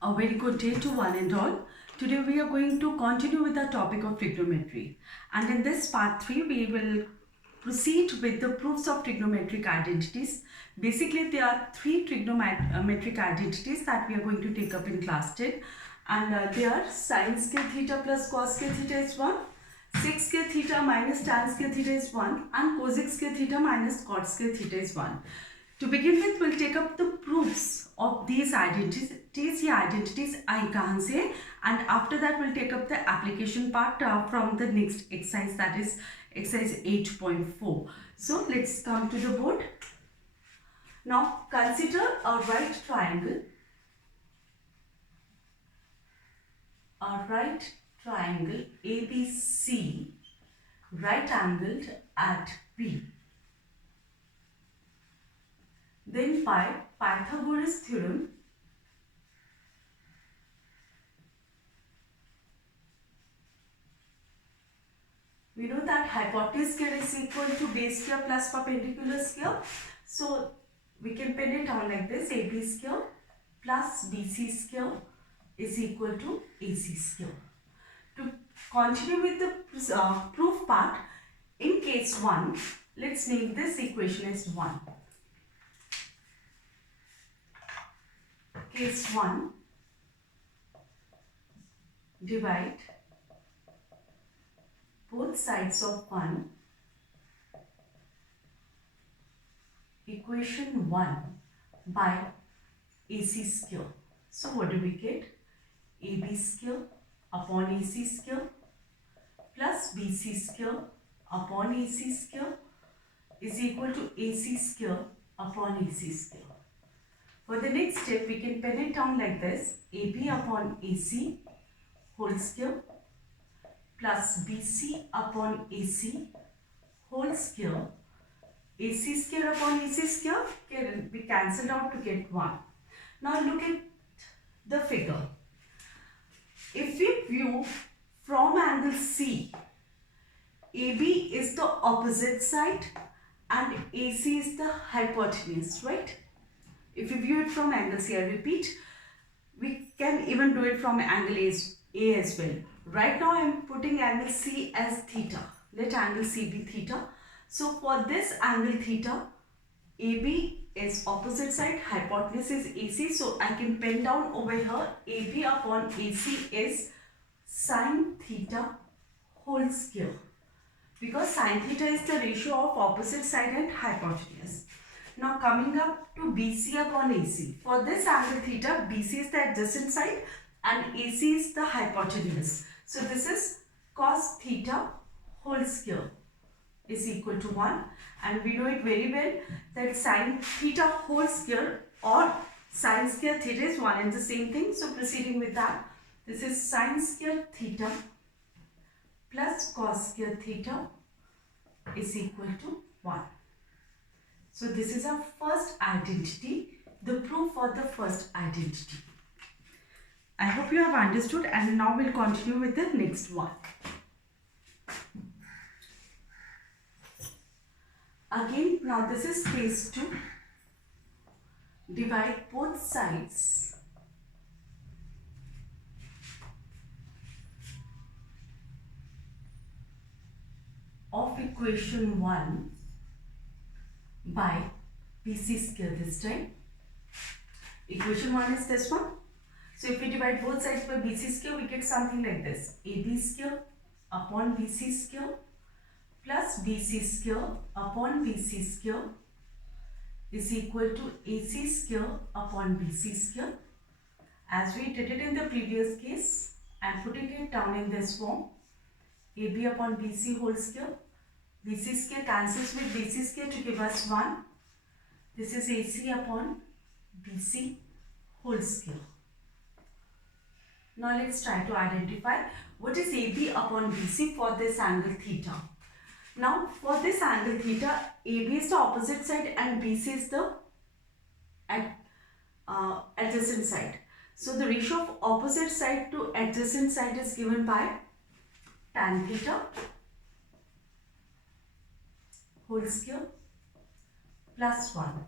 A very good day to one and all. Today we are going to continue with our topic of trigonometry. And in this part 3, we will proceed with the proofs of trigonometric identities. Basically, there are three trigonometric identities that we are going to take up in class 10. And they are sin square theta plus cos square theta is 1, sec square theta minus tan square theta is 1, and cosec square theta minus cot square theta is 1. To begin with, we'll take up the proofs of these identities. ये identities आई कहाँ से, and after that we'll take up the application part from the next exercise, that is exercise 8.4. So let's come to the board. Now consider a right triangle. A right triangle ABC, right angled at B. Then by Pythagoras theorem, we know that hypotenuse square is equal to base square plus perpendicular square. So we can pen it down like this: AB square plus BC square is equal to AC square. To continue with the proof part, in case 1, let's name this equation as 1. Case 1, divide both sides of 1, equation 1 by AC square. So what do we get? AB square upon AC square plus BC square upon AC square is equal to AC square upon AC square. For the next step, we can pen it down like this: AB upon AC whole square plus BC upon AC whole square. AC square upon AC square can be cancelled out to get 1. Now look at the figure. If we view from angle C, AB is the opposite side and AC is the hypotenuse, right? If you view it from angle C, I repeat, we can even do it from angle A as well. Right now I am putting angle C as theta. Let angle C be theta. So for this angle theta, AB is opposite side, hypotenuse is AC. So I can pen down over here AB upon AC is sin theta whole square. Because sin theta is the ratio of opposite side and hypotenuse. Now coming up to BC upon AC. For this angle theta, BC is the adjacent side and AC is the hypotenuse. So this is cos theta whole square is equal to 1. And we know it very well that sin theta whole square or sin square theta is one and the same thing. So proceeding with that, this is sin square theta plus cos square theta is equal to 1. So this is our first identity, the proof for the first identity. I hope you have understood, and now we'll continue with the next one. Again, now this is case 2. Divide both sides of equation 1 by BC square this time. Equation 1 is this one. So if we divide both sides by BC square, we get something like this: AB square upon BC square plus BC square upon BC square is equal to AC square upon BC square. As we did it in the previous case, I am putting it down in this form: AB upon BC whole square. BC square cancels with BC square to give us 1. This is AC upon BC whole square. Now let's try to identify what is AB upon BC for this angle theta. Now for this angle theta, AB is the opposite side and BC is the adjacent side. So the ratio of opposite side to adjacent side is given by tan theta whole square plus 1.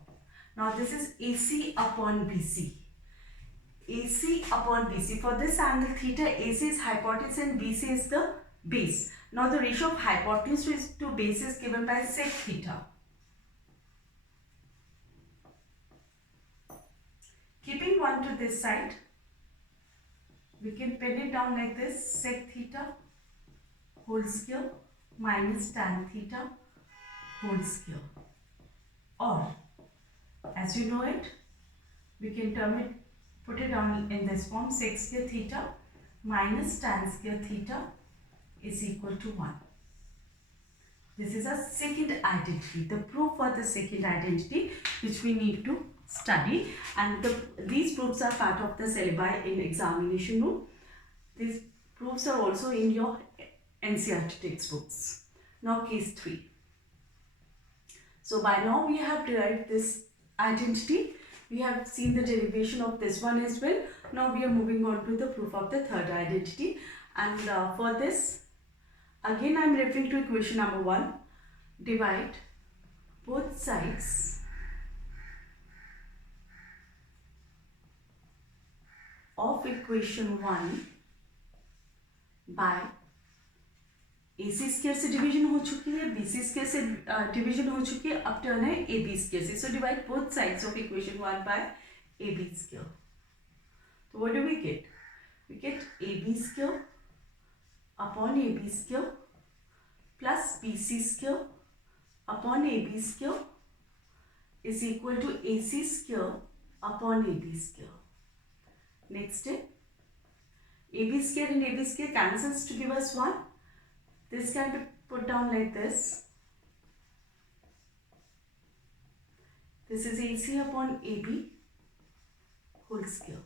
Now this is AC upon BC. AC upon BC. For this angle theta, AC is hypotenuse and BC is the base. Now the ratio of hypotenuse to base is given by sec theta. Keeping 1 to this side, we can pen it down like this: sec theta whole square minus tan theta whole square. Or, as you know it, we can put it down in this form: sec square theta minus tan square theta is equal to 1. This is a second identity, the proof for the second identity which we need to study, and these proofs are part of the syllabi in examination room. These proofs are also in your NCERT textbooks. Now case 3. So by now we have derived this identity. We have seen the derivation of this one as well. Now we are moving on to the proof of the third identity, and for this again I am referring to equation number 1. Divide both sides of equation 1 by AC square से division हो चुकी है, BC square से division हो चुकी है, अब turn है AB स्क्वायर से. So divide both sides of equation 1 by AB square. So what do we get? We get AB square upon AB square plus BC square upon AB square is equal to AC square upon AB square. Next step, AB square and AB square cancels to give us 1. This can be put down like this. This is AC upon AB whole square.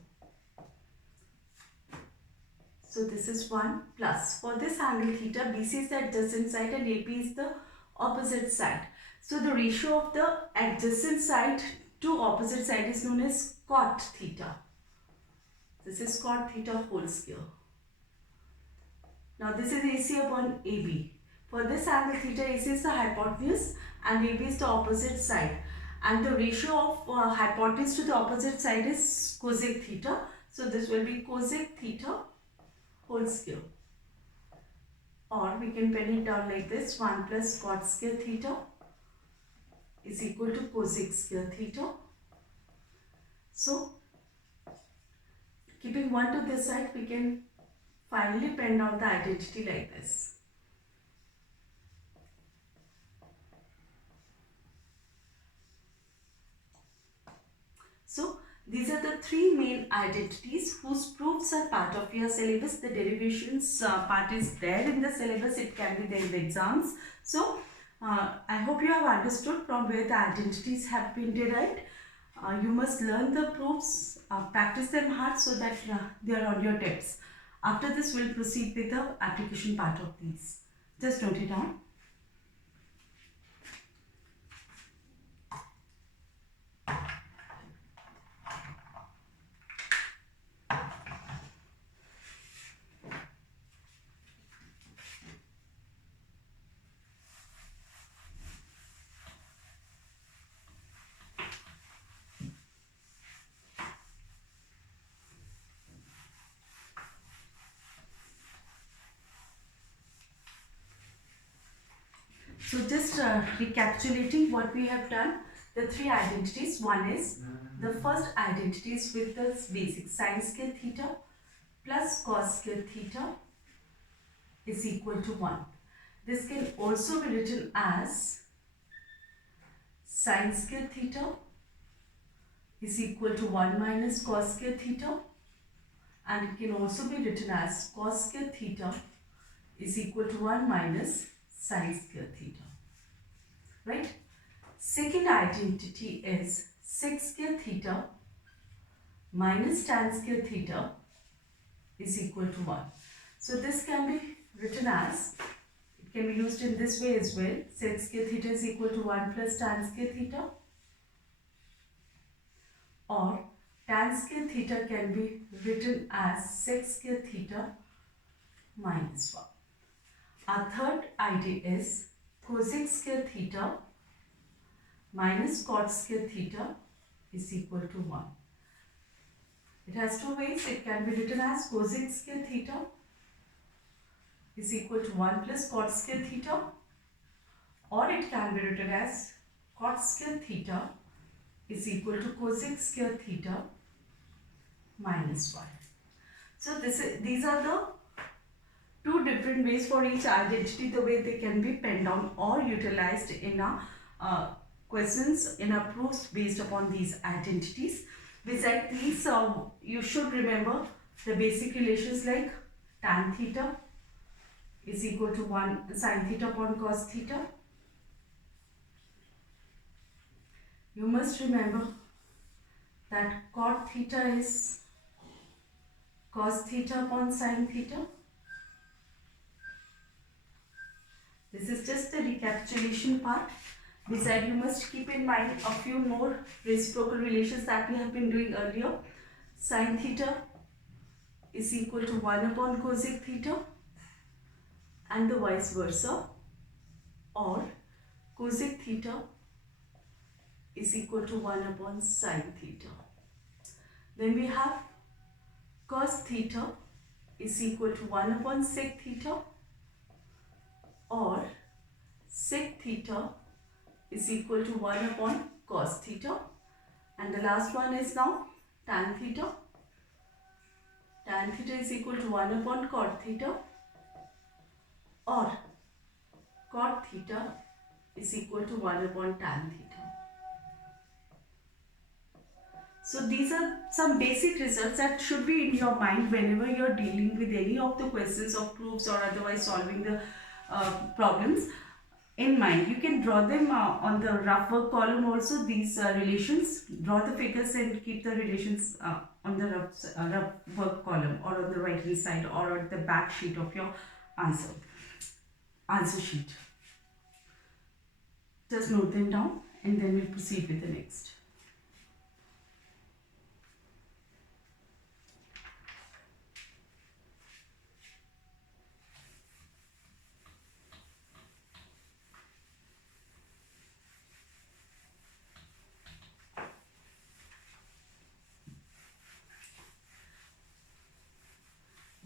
So this is 1 plus, for this angle theta, BC is the adjacent side and AB is the opposite side. So the ratio of the adjacent side to opposite side is known as cot theta. This is cot theta whole square. Now this is AC upon AB. For this angle theta, AC is the hypotenuse and AB is the opposite side. And the ratio of hypotenuse to the opposite side is cosec theta. So this will be cosec theta whole square. Or we can pen it down like this: 1 plus cot square theta is equal to cosec square theta. So keeping 1 to this side, we can finally pen down the identity like this. So these are the 3 main identities whose proofs are part of your syllabus. The derivations part is there in the syllabus. It can be there in the exams. So I hope you have understood from where the identities have been derived. You must learn the proofs, practice them hard so that they are on your tips. After this, we'll proceed with the application part of these. Just note it down. So just recapitulating what we have done, the 3 identities. One is, the first identity is with the basic sin square theta plus cos square theta is equal to 1. This can also be written as sin square theta is equal to 1 minus cos square theta, and it can also be written as cos square theta is equal to 1 minus sin square theta. Right? Second identity is sec square theta minus tan square theta is equal to 1. So this can be written as, it can be used in this way as well: sec square theta is equal to 1 plus tan square theta, or tan square theta can be written as sec square theta minus 1. Our third idea is cosec square theta minus cot square theta is equal to 1. It has two ways. It can be written as cosec square theta is equal to 1 plus cot square theta, or it can be written as cot square theta is equal to cosec square theta minus 1. So these are the two different ways for each identity, the way they can be penned down or utilized in a questions in a proofs based upon these identities. Besides these, you should remember the basic relations like tan theta is equal to 1 sin theta upon cos theta. You must remember that cot theta is cos theta upon sin theta. This is just the recapitulation part. Besides, you must keep in mind a few more reciprocal relations that we have been doing earlier. Sin theta is equal to 1 upon cosec theta and the vice versa, or cosec theta is equal to 1 upon sin theta. Then we have cos theta is equal to 1 upon sec theta, or sec theta is equal to 1 upon cos theta, and the last one is now tan theta. Tan theta is equal to 1 upon cot theta, or cot theta is equal to 1 upon tan theta. So these are some basic results that should be in your mind whenever you are dealing with any of the questions of proofs or otherwise solving the problems. In mind, you can draw them on the rough work column also, these relations. Draw the figures and keep the relations on the rough work column, or on the right hand side, or on the back sheet of your answer sheet. Just note them down and then we'll proceed with the next.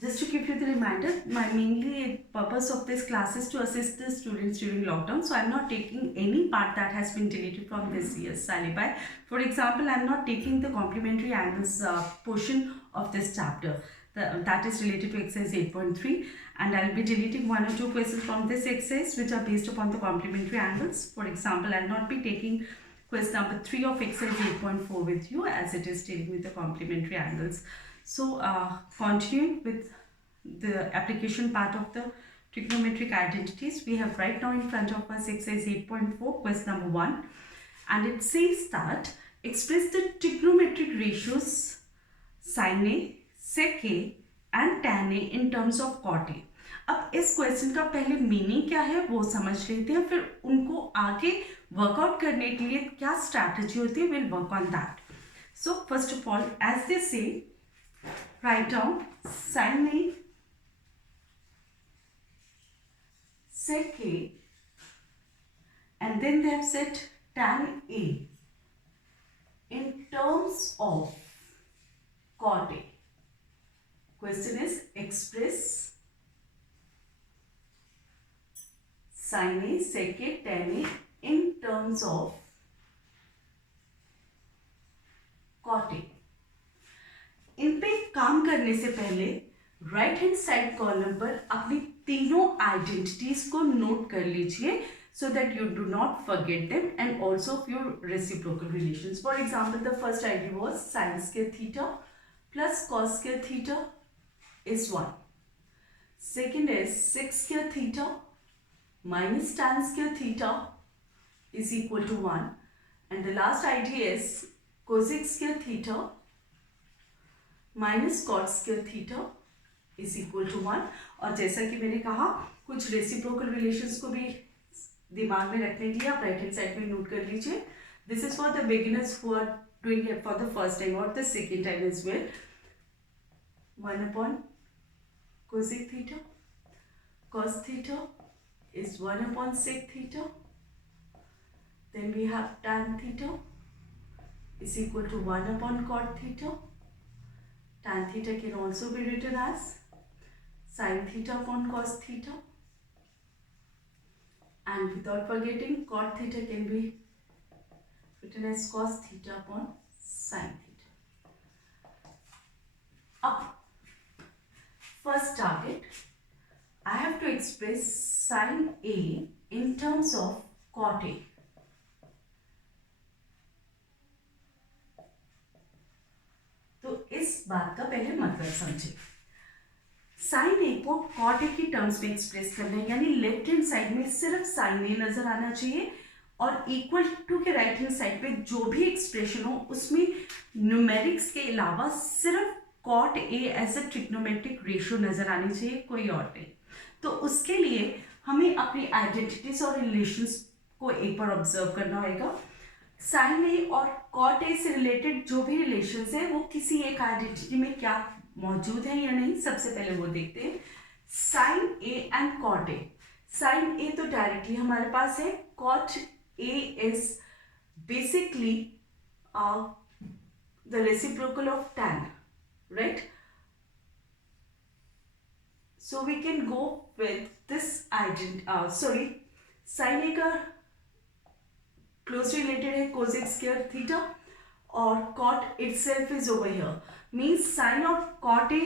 Just to give you the reminder, my mainly purpose of this class is to assist the students during lockdown. So I'm not taking any part that has been deleted from this year's syllabi. For example, I'm not taking the complementary angles portion of this chapter. That is related to exercise 8.3, and I'll be deleting 1 or 2 questions from this exercise which are based upon the complementary angles. For example, I'll not be taking question number 3 of exercise 8.4 with you, as it is dealing with the complementary angles. So continuing with the application part of the trigonometric identities, we have right now in front of us exercise 8.4, question number 1, and it says that express the trigonometric ratios sin A, sec A and tan A in terms of cot A. अब इस question का पहले meaning क्या है वो समझ लेते हैं, फिर उनको आगे वर्कआउट करने के लिए क्या स्ट्रैटेजी होती है, will work on that. So first of all, as they say, write down sin A, sec A, and then they have said tan A in terms of cot A. Question is express sin A, sec A, tan A in terms of cot A. इन पे काम करने से पहले right hand side column पर अपनी तीनों identities को note कर लीजिए, so that you do not forget them, and also your reciprocal relations. For example, the first idea was sin square theta plus cos square theta is 1. Second is sec square theta minus tan square theta is equal to 1. And the last idea is cosec square theta minus cot square theta is equal to 1. और जैसा कि मैंने कहा, कुछ reciprocal relations को भी दिमाग में रखने के लिए आप राइट हैंड साइड में नोट कर लीजिए. This is for the beginners who are doing it for the first time और the second time as well. 1 upon cosec theta, cos theta is 1 upon sec theta. Then we have tan theta is equal to 1 upon cot theta. tan theta can also be written as sin theta upon cos theta, and without forgetting cot theta can be written as cos theta upon sin theta. Up, first target, I have to express sin A in terms of cot A. तो इस बात का पहले मतलब समझे। Sign ए को cot A की terms में एक्सप्रेस करना है, यानी लेफ्ट हैंड साइड में सिर्फ साइन ए नजर आना चाहिए और इक्वल टू के राइट हैंड साइड पे जो भी एक्सप्रेशन हो उसमें न्यूमेरिक्स के अलावा सिर्फ cot A as a trigonometric ratio नजर आनी चाहिए, कोई और नहीं। तो उसके लिए हमें अपनी आइडेंटिटीज और रिलेशंस को एक बार ऑब्जर्व करना होगा। साइन ए और कॉट ए से रिलेटेड जो भी रिलेशंस है वो किसी एक आइडेंटिटी में क्या मौजूद है या नहीं, सबसे पहले वो देखते हैं। Sine A and cot A, sine A तो डायरेक्टली हमारे पास है, कॉट ए is basically the reciprocal of tan, right? So we can go with this sin A का closely related है cosec square theta और cot itself is over here, means sin और cot A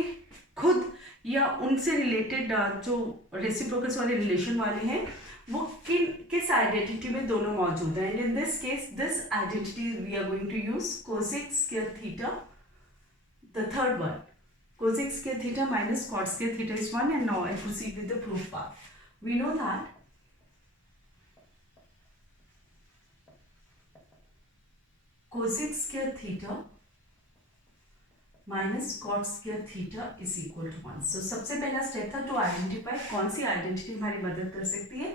खुद या उनसे रिलेटेड जो reciprocals वाले relation वाले हैं वो किस आइडेंटिटी में दोनों मौजूद हैं। And in this case this identity we are going to use cosec square theta, the third one, cosec square theta minus cot square theta is 1, and now I proceed with the proof part. We know that cosec square theta minus cot square theta is equal to 1। So सबसे पहला step था to identify कौन सी identity हमारी मदद कर सकती है।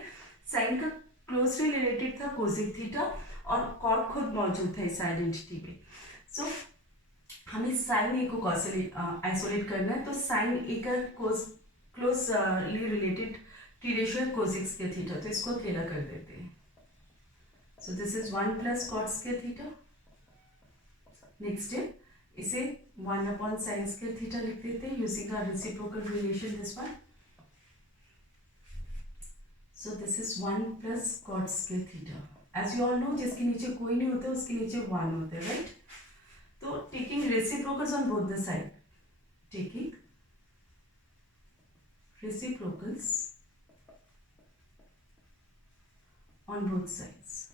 Sign का क्लोजली रिलेटेड था कोसेक थीटा और कॉट खुद मौजूद था इस आइडेंटिटी पे। सो हमें साइन ए को आइसोलेट करना है, तो साइन ए का क्लोजली रिलेटेड टी रेशियो है कोसेक स्क्वायर थीटा, तो इसको अकेला कर देते हैं। So this is 1 plus cot square theta. Next step, इसे 1 अपॉन साइन स्क्वायर थीटा लिख देते हैं using our reciprocal relation this one. So this is 1 plus cot square theta. As you all know, जिसके नीचे कोई नहीं होता उसके नीचे 1 होता है, राइट? तो taking reciprocals on both the side, taking reciprocals on both sides,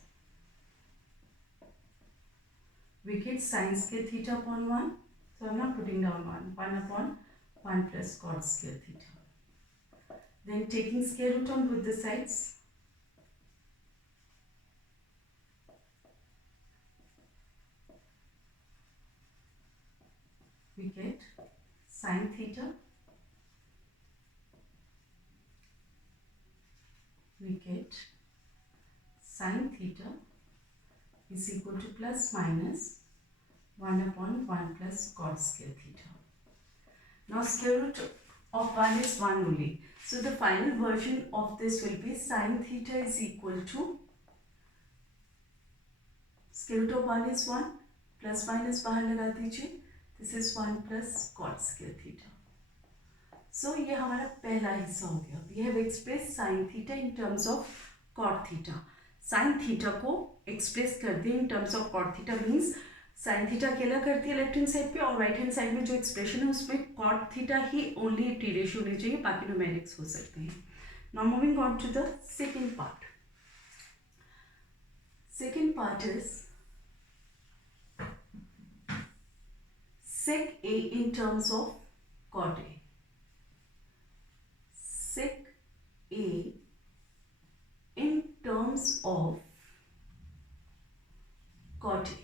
we get sin square theta upon 1, so I'm not putting down 1 upon 1 plus cot square theta. Then taking square root on both the sides, we get sin theta, we get sin theta is equal to plus minus 1 upon 1 plus cot square theta. Now square root of 1 is 1 only. So the final version of this will be sin theta is equal to square root of 1 is 1, plus minus बाहर लगा दीजिए, this is 1 plus cot square theta. So ये हमारा पहला हिस्सा हो गया। We have expressed sin theta in terms of cot theta. Sine theta को एक्सप्रेस कर दिए in terms of cot theta, means sine theta अकेला करती है लेफ्ट हैंड साइड पे और राइट हैंड साइड में जो एक्सप्रेशन है उसमें कॉट थीटा ही ओनली टी रेशियो होनी चाहिए, बाकी न्यूमेरिक्स हो सकते हैं। Now moving on to the second part. Second part is sec A in terms of cot A. Sec A in terms of cot A.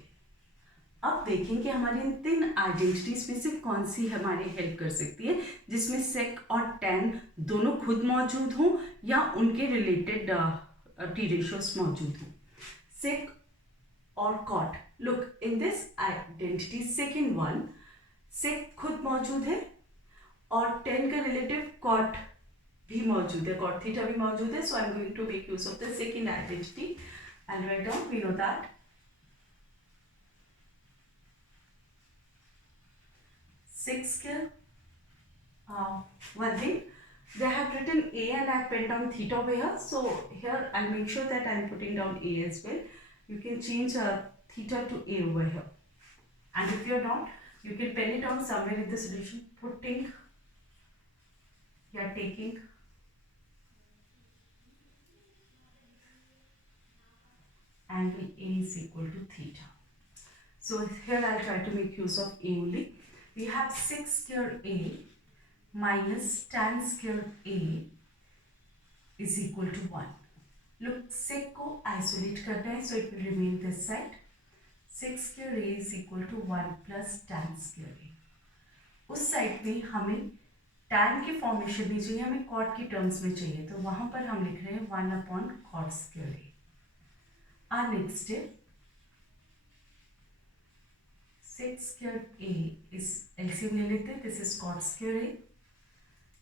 अब देखें कि हमारी इन तीन आइडेंटिटीज में से कौन सी हमारी हेल्प कर सकती है, जिसमें सेक और टैन दोनों खुद मौजूद हों या उनके रिलेटेड टी रेशियोस मौजूद हों। सेक और cot, look in this identity second one, sec खुद मौजूद है और टैन का रिलेटिव कॉट भी मौजूद है, कॉट थीटा भी मौजूद है। So I am going to make use of the second identity and write down, we know that sec scale. One thing, they have written A and I have penned down theta over here. So here I'll make sure that I'm putting down A as well. You can change theta to A over here. And if you're not, you can pen it down somewhere in the solution. You're taking angle A is equal to theta. So here I'll try to make use of A only. We have sec square A minus tan square A is equal to 1. Look, sec को isolate करना है, so it will remain this side. Sec square A is equal to 1 plus tan square A. उस side में हमें tan की formation नहीं चाहिए, हमें cot की टर्म्स में चाहिए, तो वहां पर हम लिख रहे हैं 1 upon cot square A. Our next step, sec square A is LCM ले लेते हैं. This is cot square A.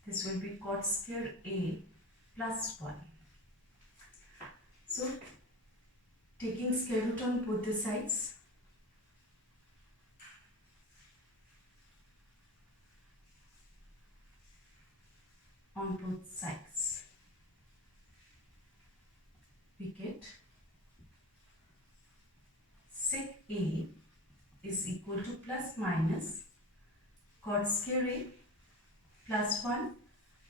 This will be cot square A plus 1. So, taking square root on both the sides, we get sec A is equal to plus minus cot square A plus 1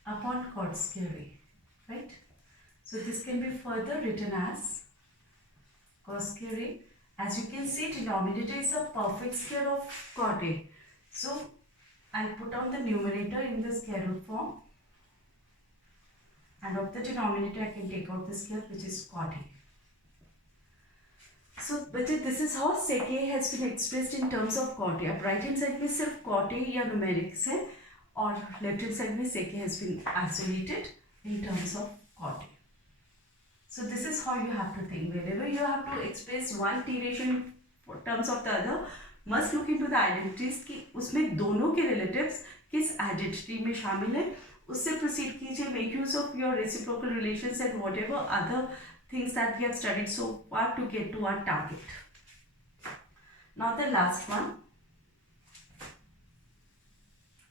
upon cot square A, right? So this can be further written as cos square A. As you can see, denominator is a perfect square of cot A. So I'll put on the numerator in the square root form, and of the denominator I can take out the square, which is cot A. So बच्चे, this is how sec A has been expressed in terms of cot A. अब right hand side में सिर्फ cot A या numerics है, और left hand side में sec A has been isolated in terms of cot A. So this is how you have to think. Whenever you have to express one T ratio in terms of the other, must look into the identities कि उसमें दोनों के relatives किस identity में शामिल है, उससे proceed कीजिए. Make use of your reciprocal relations and whatever other things that we have studied so far to get to our target. Now the last one.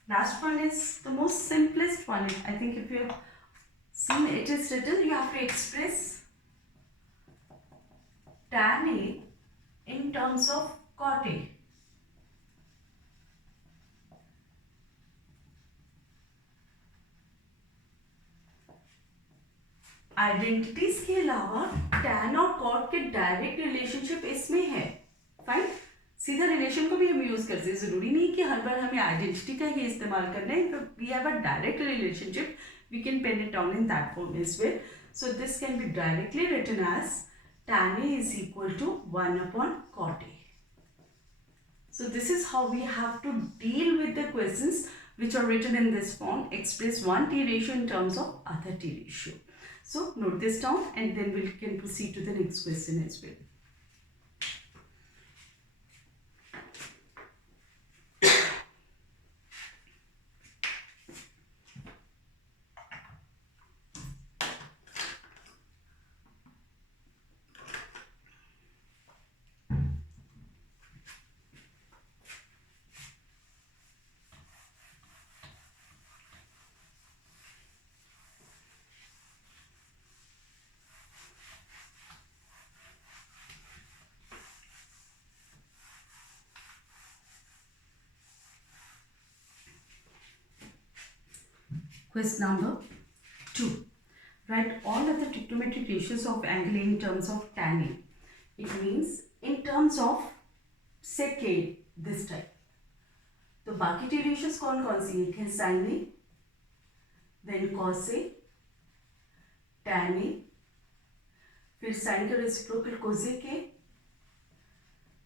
Last one is the most simplest one. I think if you have seen it is written, you have to express tan A in terms of cot A. Identities के अलावा tan और cot के direct relationship इसमें है. Fine, सीधा relation को भी हम यूज करते हैं. जरूरी नहीं कि हर बार हमें आइडेंटिटी का ही इस्तेमाल करना है. We have a direct relationship, we can pen it down in that form as well. So this can be directly written as tan A is equal to 1 upon cot A. So this is how we have to deal with the questions which are written in this form. Express one T ratio in terms of other T ratio. So note this down, and then we can proceed to the next question as well. Question number 2. Write all of the trigonometric ratios of angle A in terms of tan A. It means in terms of sec A this time. तो बाकी T ratios कौन कौन सी है? Sine A, then cos A, tan A, फिर sine का reciprocal cosec A,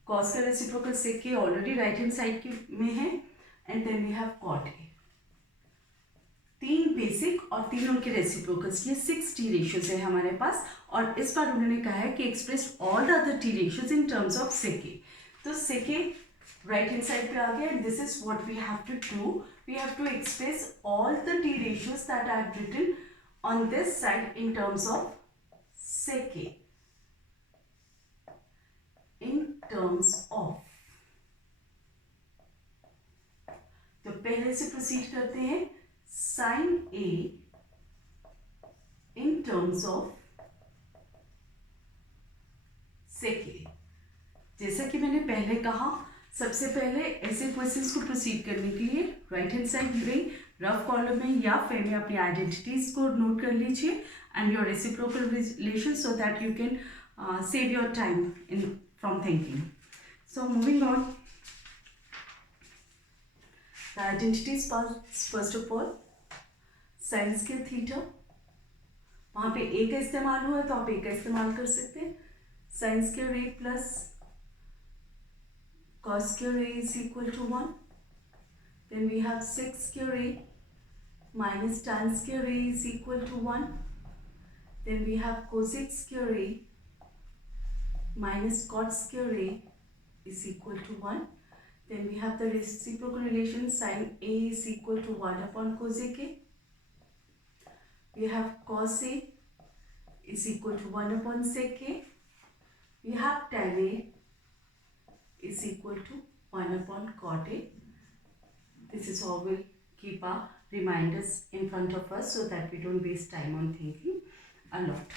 cos का reciprocal sec A already right hand side में है, and then we have cot A. 3 basic और 3 उनके रेसिप्रोकल्स, ये 6 टी रेशियोज है हमारे पास. और इस बार उन्होंने कहा है कि express all the other T ratios in terms of sec A. तो sec A right hand side पे आ गया, and this is what we have to do. We have to express all the T ratios that I have written on this side in terms of sec A, in terms of. तो पहले से proceed करते हैं sine A in terms of sec A. जैसा कि मैंने पहले कहा, सबसे पहले ऐसे क्वेश्चंस को प्रोसीड करने के लिए राइट हैंड साइड दी गई रफ कॉलम में या फिर में अपनी आइडेंटिटीज को नोट कर लीजिए and your reciprocal relation so that you can save your time from thinking. So moving on, the identities first of all, sin square theta, वहाँ पे a का इस्तेमाल हुआ है तो आप a का इस्तेमाल कर सकते हैं। sin square a plus cos square a is equal to 1. Then we have sec square a minus tan square a is equal to 1. Then we have cosec square a minus cot square a is equal to 1. Then we have the reciprocal relation sin a is equal to 1 upon cosec a. We have cos a is equal to 1 upon sec a. We have tan a is equal to 1 upon cot a. This is how we'll keep our reminders in front of us so that we don't waste time on thinking a lot.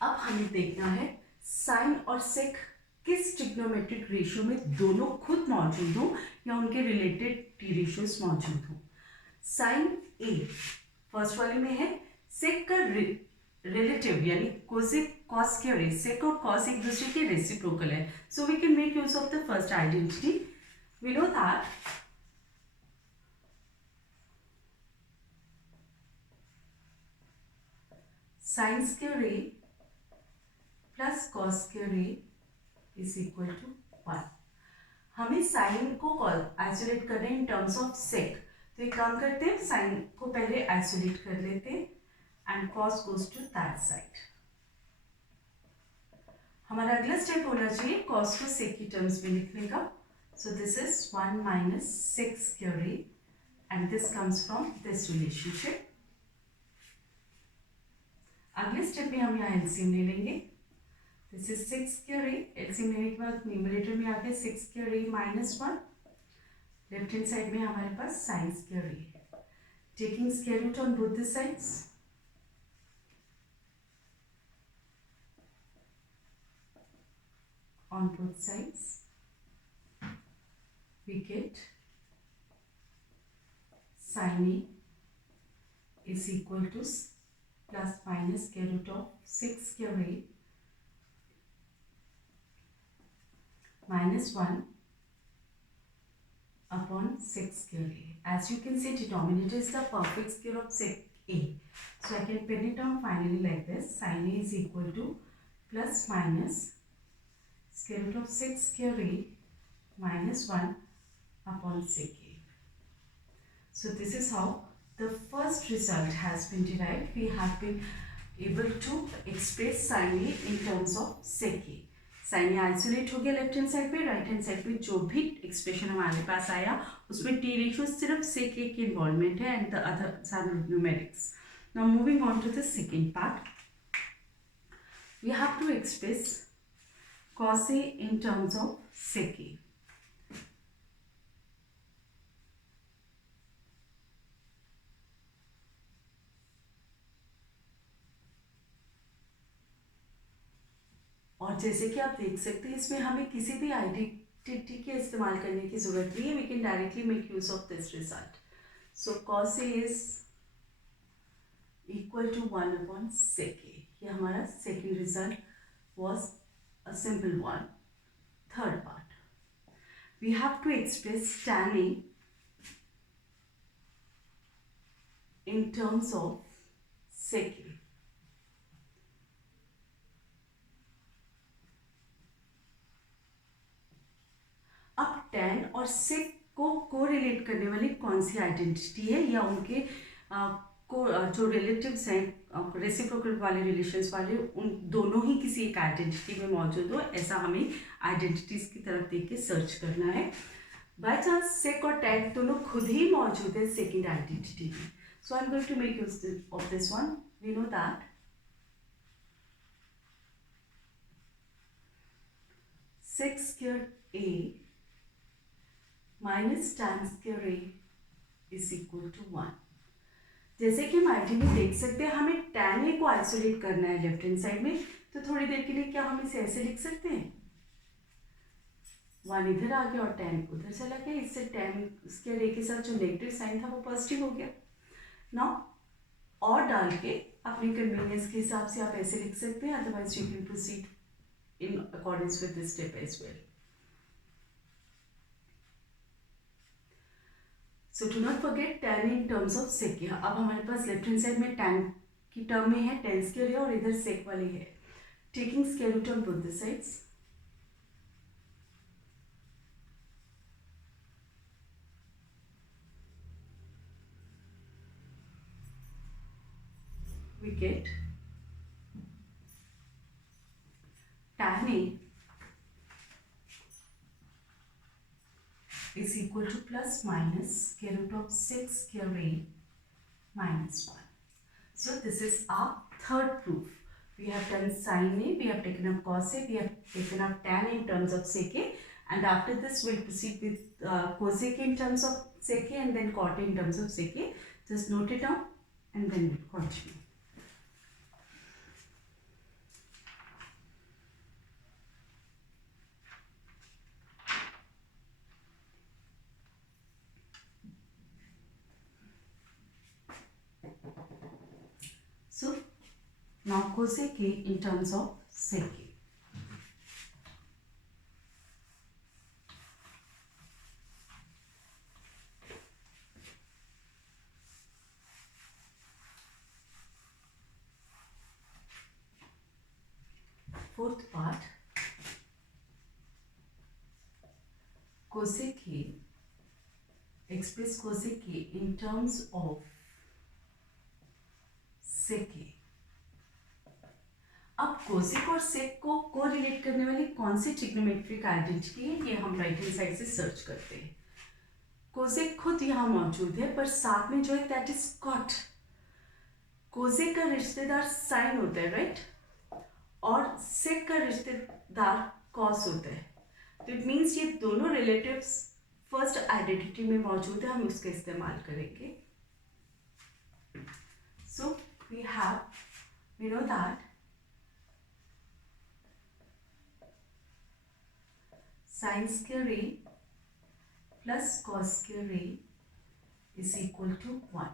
अब हमें देखना है sign और सेक किस trigonometric ratio में दोनों खुद मौजूद हो या उनके रिलेटेड टी रेशियोज मौजूद हो। साइन ए फर्स्ट वाले में है, सेक का रिलेटिव यानी कोसेक कॉस के रे, सेक और कॉस एक दूसरे के रेसिप्रोकल है, so we can make use of the first identity. We know that sine square A plus cos square A is equal to 1। हमें साइन को आइसोलेट करना है इन टर्म्स ऑफ सेक, तो एक काम करते हैं, साइन को पहले आइसोलेट कर लेते हैं and cos goes to that side. हमारा अगला स्टेप होना चाहिए कॉस को सेक की टर्म्स में लिखने का, so this is 1 minus sec square A and this comes from this relationship. अगले स्टेप में हम यहाँ एलसीएम ले लेंगे, this is 6 square A, LCM लेने के बाद न्यूमरेटर में आ गया 6 स्क्वायर ए माइनस 1, लेफ्ट हैंड साइड में हमारे पास sine square A, taking square root on both the sides, on both sides we get sin a is equal to plus minus square root of 6 square a minus 1 upon 6 square a. As you can see, denominator is the perfect square of sec a, so I can pen it down finally like this, sin a is equal to plus minus square root of 6 square a minus 1 upon sec a. So this is how the first result has been derived. We have been able to express sin a in terms of sec a. sin a isolate हो गया left hand side पे, right hand side पे जो भी expression हमारे पास आया उसमें टी रेशियो सिर्फ sec a की इन्वॉल्वमेंट है and the others are numerics. Now moving on to the second part, we have to express cos a in terms of sec a. और जैसे कि आप देख सकते हैं इसमें हमें किसी भी आइडेंटिटी के इस्तेमाल करने की जरूरत नहीं है, we can directly make use of this result. So cos a is equal to 1 upon sec a। ये हमारा second result was a simple one. Third part, we have to express tan a in terms of sec a. अब tan और sec को correlate करने वाली कौन सी identity है या उनके को जो रिलेटिव्स हैं रेसिप्रोकल वाले रिलेशंस वाले, उन दोनों ही किसी एक आइडेंटिटी में मौजूद हो, ऐसा हमें आइडेंटिटीज की तरफ देख के सर्च करना है। बाय चांस सेक और टैन दोनों खुद ही मौजूद है सेकेंड आइडेंटिटी में, so I am going to make use of this one. We know that sec square a minus tan square A is equal to 1। जैसे कि हम आईटी में देख सकते हैं, हमें tan ए को आइसोलेट करना है लेफ्ट हैंड साइड में, तो थोड़ी देर के लिए क्या हम इसे ऐसे लिख सकते हैं, 1 इधर आ गया और tan उधर चला गया, इससे tan स्क्वायर ए के साथ जो नेगेटिव साइन था वो पॉजिटिव हो गया। नाउ और डाल के अपने कन्वीनियंस के हिसाब से आप ऐसे लिख सकते हैं, otherwise you can proceed in according with this step as well. So do not forget tan in terms of sec. अब हमारे पास लेफ्ट हैंड साइड में tan की टर्म में है tan स्क्वायर है और इधर सेक वाली है। Taking square root on both the sides, we get tan A is equal to plus minus square root of 6 square A minus 1. So this is our third proof. We have done sin A, we have taken up cos A, we have taken up tan in terms of sec A, and after this we'll proceed with cosec in terms of sec A and then cot in terms of sec A. Just note it down and then we'll continue. So now cosec A in terms of sec A. Fourth part, cosec A, express cosec A in terms of sec A. अब cosec और सेक को correlate करने वाली कौन सी trigonometric identity है, ये हम right hand side से सर्च करते हैं। कोसेक खुद यहाँ मौजूद है, पर साथ में जो है दैट इज कॉट। कोसेक का रिश्तेदार साइन होता है, राइट, और सेक का रिश्तेदार कॉस होता है। तो इट मीन्स ये दोनों रिलेटिव्स फर्स्ट आइडेंटिटी में मौजूद है, हम उसका इस्तेमाल करेंगे। So we know that sin square A plus cos square A is equal to 1।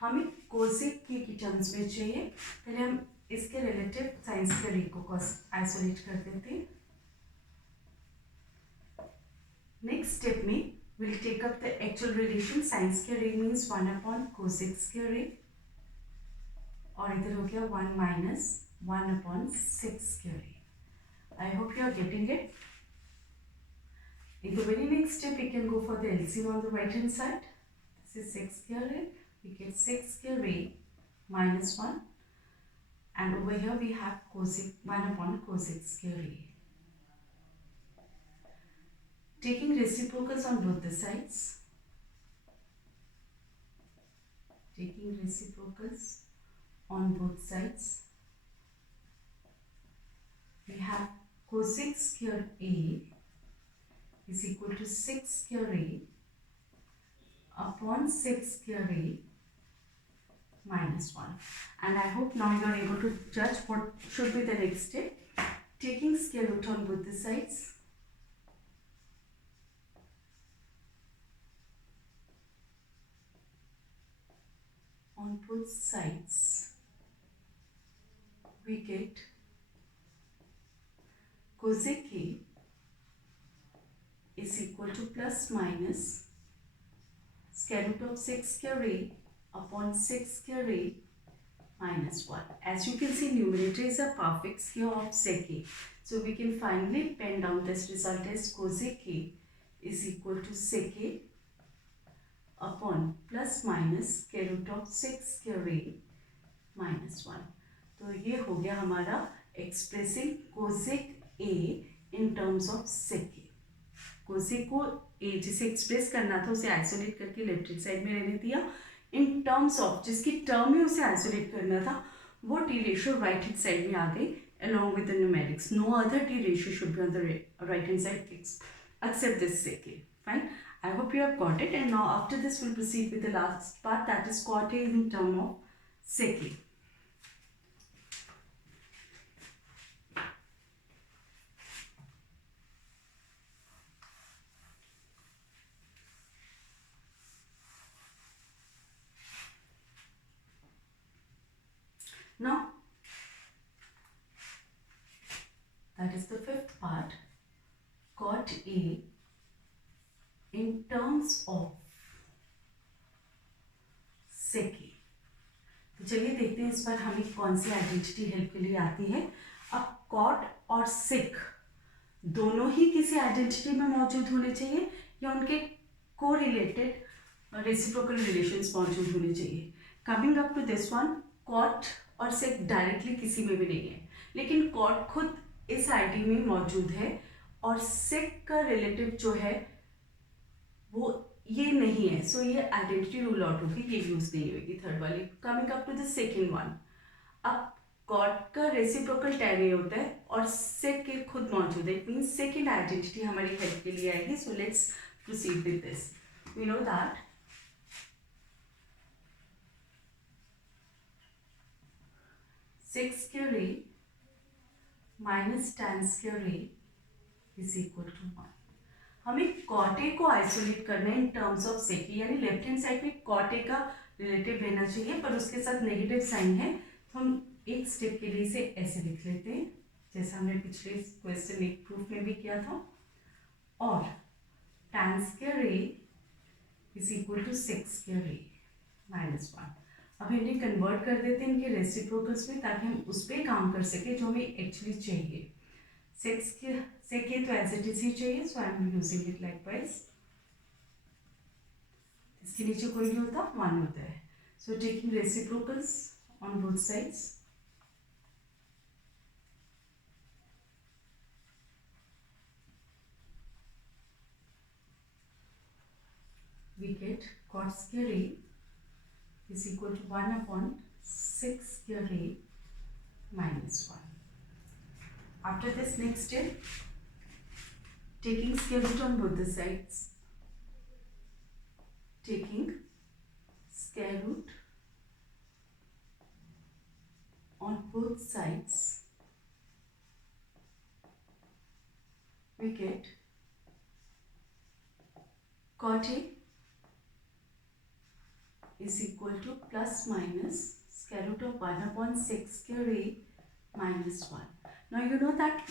हमें कोसेक के की टर्म्स में चाहिए, पहले हम इसके रिलेटिव sin square A को आइसोलेट कर देते हैं। नेक्स्ट स्टेप में we'll take up the actual relation sin square A means 1 upon cosec square A, और इधर हो गया 1 minus 1 upon sec square A. I hope you are getting it. In the very next step, we can go for the LCM on the right hand side. This is sec square A. We get sec square A minus 1, and over here we have cosec 1 upon cosec square A. Taking reciprocals on both the sides. Taking reciprocals on both sides. We have cosec square A is equal to sec square A upon sec square A minus 1. And I hope now you are able to judge what should be the next step. Taking square root on both the sides. On both sides, we get cosec A is equal to plus minus square root of sec square A upon sec square A minus 1. As you can see, numerator is a perfect square of sec A. So we can finally pen down this result as cosec A is equal to sec A upon plus minus square root of sec square A minus 1. तो ये हो गया हमारा expressing cosec A in terms of sec A. Cosec को ए जिसे express करना था उसे आइसोलेट करके लेफ्ट हैंड साइड में रहने दिया। इन टर्म्स ऑफ जिसकी टर्म में उसे आइसोलेट करना था वो T ratio right hand side में आ गई along with the numerics. No other t ratio should be on the right hand side except this sec A. Fine. I hope you have got it. And now after this, we'll proceed with the last part, that is cot A in term of sec A. Now, that is the fifth part, cot A in terms of sec A. तो चलिए देखते हैं इस बार हमें कौन सी identity help के लिए आती है. अब कॉट और सिक दोनों ही किसी आइडेंटिटी में मौजूद होने चाहिए या उनके को रिलेटेड रेसिप्रोकल रिलेशंस मौजूद होने चाहिए. Coming up to this one, cot और सिक डायरेक्टली किसी में भी नहीं है, लेकिन कॉट खुद इस आईडी में मौजूद है और सिक का रिलेटिव जो है वो ये नहीं है. सो ये आइडेंटिटी रूल आउट होगी, ये यूज नहीं होगी थर्ड वाली. Coming up to the second one, अब कॉट का रेसिप्रोकल टैन ए होता है और सेक के खुद मौजूद है. इट मीन्स सेकेंड आइडेंटिटी हमारी हेल्प के लिए आएगी. So let's proceed with this. We know that sec square A minus tan square A is equal to 1. हमें कॉट ए को आइसोलेट करना है इन टर्म्स ऑफ सेक, यानी लेफ्ट हैंड साइड में कॉट ए का रिलेटिव रहना चाहिए पर उसके साथ नेगेटिव साइन है. तो हम एक स्टेप के लिए इसे ऐसे लिख लेते हैं जैसा हमने पिछले क्वेश्चन एक प्रूफ में भी किया था. और tan square A is equal to sec square A minus 1. अब इन्हें कन्वर्ट कर देते हैं इनके रेसिप्रोकल्स में ताकि हम उस पर काम कर सके जो हमें एक्चुअली चाहिए. सेक ए तो एज इट इज ही चाहिए, so I am using it likewise. इसके नीचे कोई नहीं होता, 1 होता है. So taking reciprocals on both sides, we get cot square A is equal to 1 upon sec square A minus 1. After this, next step, taking square root on both the sides, taking square root on both sides, we get cot A is equal to plus minus square root of 1 upon sec square A minus 1. Now you know that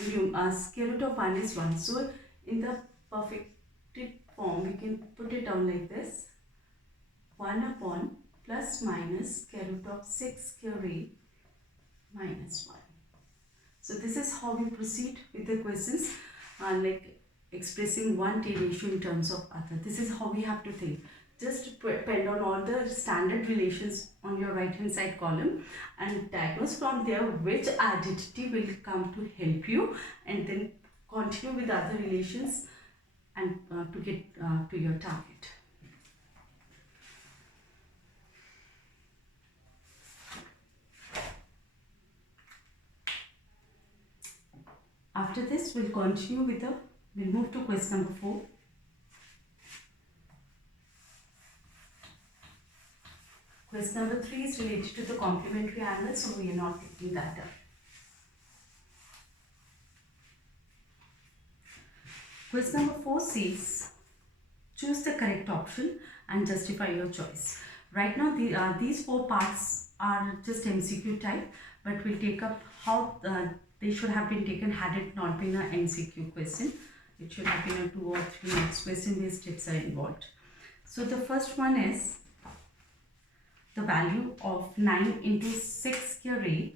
square root of 1 is 1. So in the perfected form we can put it down like this. 1 upon plus minus square root of sec square A minus 1. So this is how we proceed with the questions, like expressing one T ratio in terms of other. This is how we have to think. Just depend on all the standard relations on your right hand side column and diagnose from there which identity will come to help you, and then continue with other relations and to get to your target. After this, we'll continue with we'll move to question number 4. Question number 3 is related to the complementary angle, so we are not taking that up. Question number 4 says, choose the correct option and justify your choice. Right now, these 4 parts are just MCQ type, but we'll take up how they should have been taken had it not been an MCQ question. It should have been a 2 or 3 marks question where steps are involved. So the first one is the value of 9 into sec square A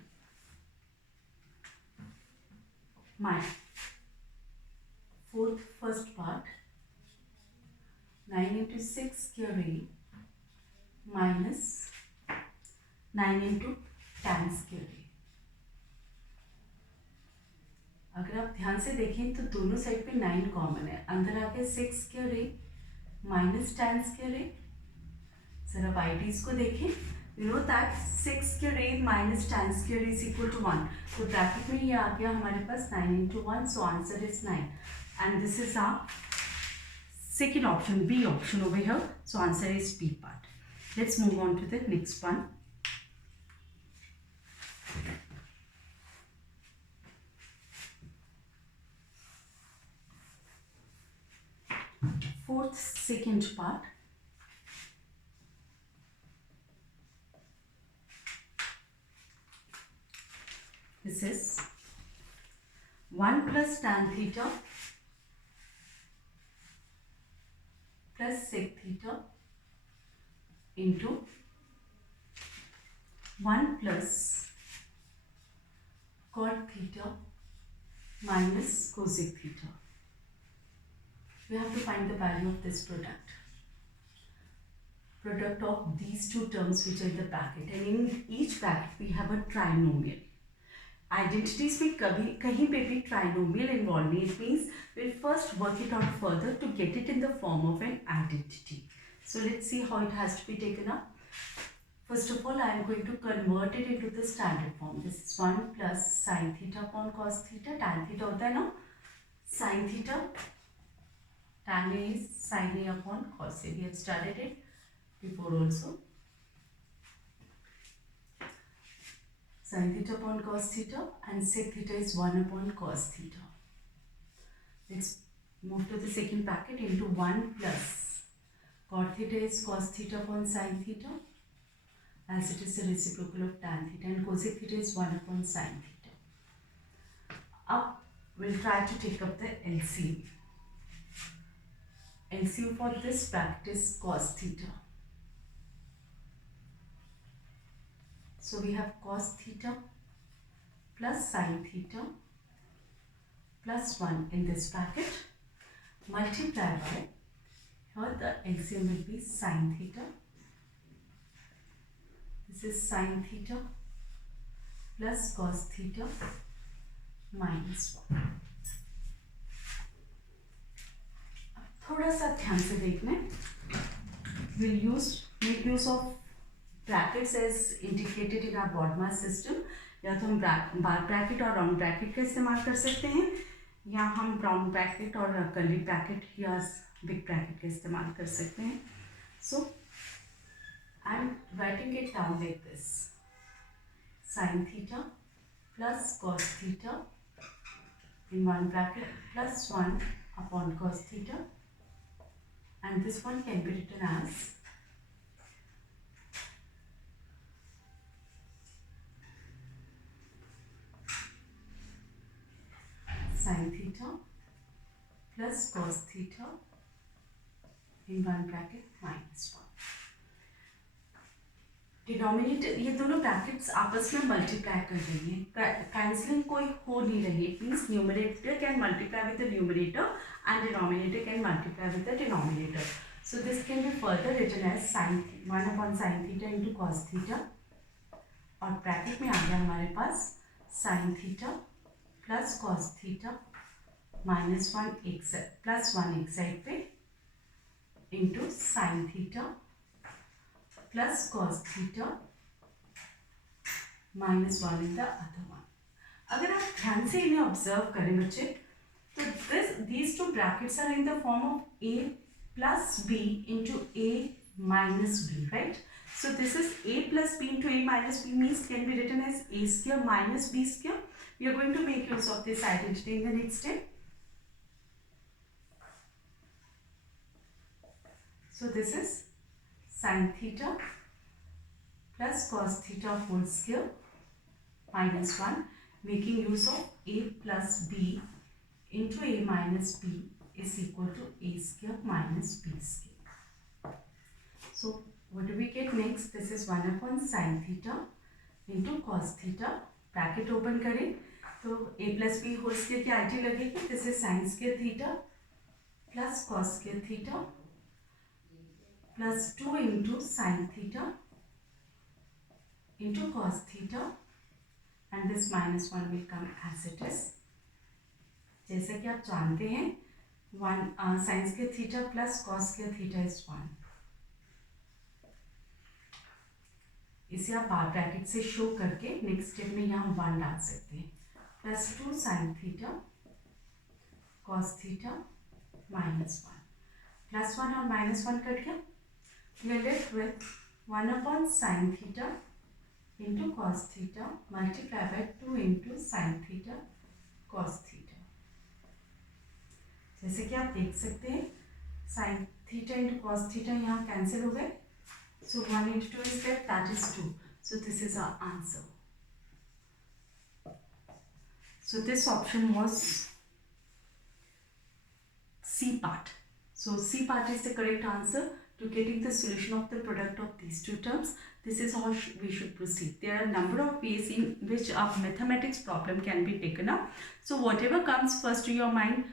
minus first part, 9 into sec square A minus 9 into tan square A. अगर आप ध्यान से देखें तो दोनों side पे 9 common है, अंदर आके sec square A minus tan square A. Sir अब आईडीज को देखें, you know that sec square A minus tan square is equal to 1. तो ब्रैकेट में ये आ गया हमारे पास 9 into 1, so answer is 9 and this is our second option, B option over here. So answer is B part. Let's move on to the next one. Fourth, second part. This is 1 plus tan theta plus sec theta into 1 plus cot theta minus cosec theta. We have to find the value of this product of these two terms which are in the bracket, and in each bracket we have a trinomial. Identities में कभी कहीं पे भी trinomial involved नहीं. It means we'll first work it out further to get it in the form of an identity. So let's see how it has to be taken up. First of all, I am going to convert it into the standard form. This is 1 plus sin theta upon cos theta. Tan theta होता है ना, sin theta, tan is sin A upon cos A. We have studied it before also. Sin theta upon cos theta, and sec theta is 1 upon cos theta. Let's move to the second bracket into 1 plus cot theta is cos theta upon sin theta, as it is the reciprocal of tan theta, and cosec theta is 1 upon sin theta. Up, we'll try to take up the LCM. LCM for this bracket is cos theta. So we have cos theta plus sin theta plus 1 in this bracket, multiplied by, here the LCM will be sin theta. This is sin theta plus cos theta minus 1. थोड़ा सा ध्यान से देखना है. We'll make use of brackets as indicated in our BODMAS system. या तो हम बार bracket और राउंड ब्रैकेट का इस्तेमाल कर सकते हैं, या हम राउंड ब्रैकेट और कर्ली ब्रैकेट या बिग ब्रैकेट का इस्तेमाल कर सकते हैं. So I'm writing it down like this: sin theta plus cos theta in one bracket plus 1 upon cos theta, and this one can be written as sin theta plus cos theta in one bracket minus 1. Denominator, ये दोनों brackets आपस में multiply कर रही हैं, cancelling कोई हो नहीं रही. It means numerator can multiply with the numerator and denominator can multiply with the denominator. So this can be further written as sin 1 upon sin theta into cos theta, और bracket में आ गया हमारे पास sin theta plus cos theta minus 1 एक प्लस 1 एक side पे into sin theta plus cos theta minus 1 in the other one. अगर आप ध्यान से इन्हें ऑब्जर्व करें बच्चे, तो these two brackets are in the form of a plus b into a minus b, right? So this is a plus b into a minus b means can be written as a square minus b square. We are going to make use of this identity in the next step. So this is sin theta plus cos theta whole square minus 1, making use of a plus b into a minus b is equal to a square minus b square. So what do we get next? This is 1 upon sin theta into cos theta. Bracket open करें तो a plus b whole square की IT लगेगी. This is sin square theta plus cos square theta plus 2 into sin theta into cos theta, and this minus 1 will come as it is. जैसा कि आप जानते हैं, sin square theta plus cos square theta is 1. इसे आप बार bracket से show करके next step में यहाँ 1 डाल सकते हैं. Plus 2 sin theta cos theta minus 1. +1 और -1 कट गया, we are left with 1 upon sin theta into cos theta multiply by 2 into sin theta cos theta। जैसे कि आप देख सकते हैं sin theta into cos theta यहाँ कैंसिल हो गए, so 1 into 2 is left, that is 2, so this is our answer। So this option was C part. So C part is the correct answer to getting the solution of the product of these two terms. This is how we should proceed. There are a number of ways in which a mathematics problem can be taken up. So whatever comes first to your mind,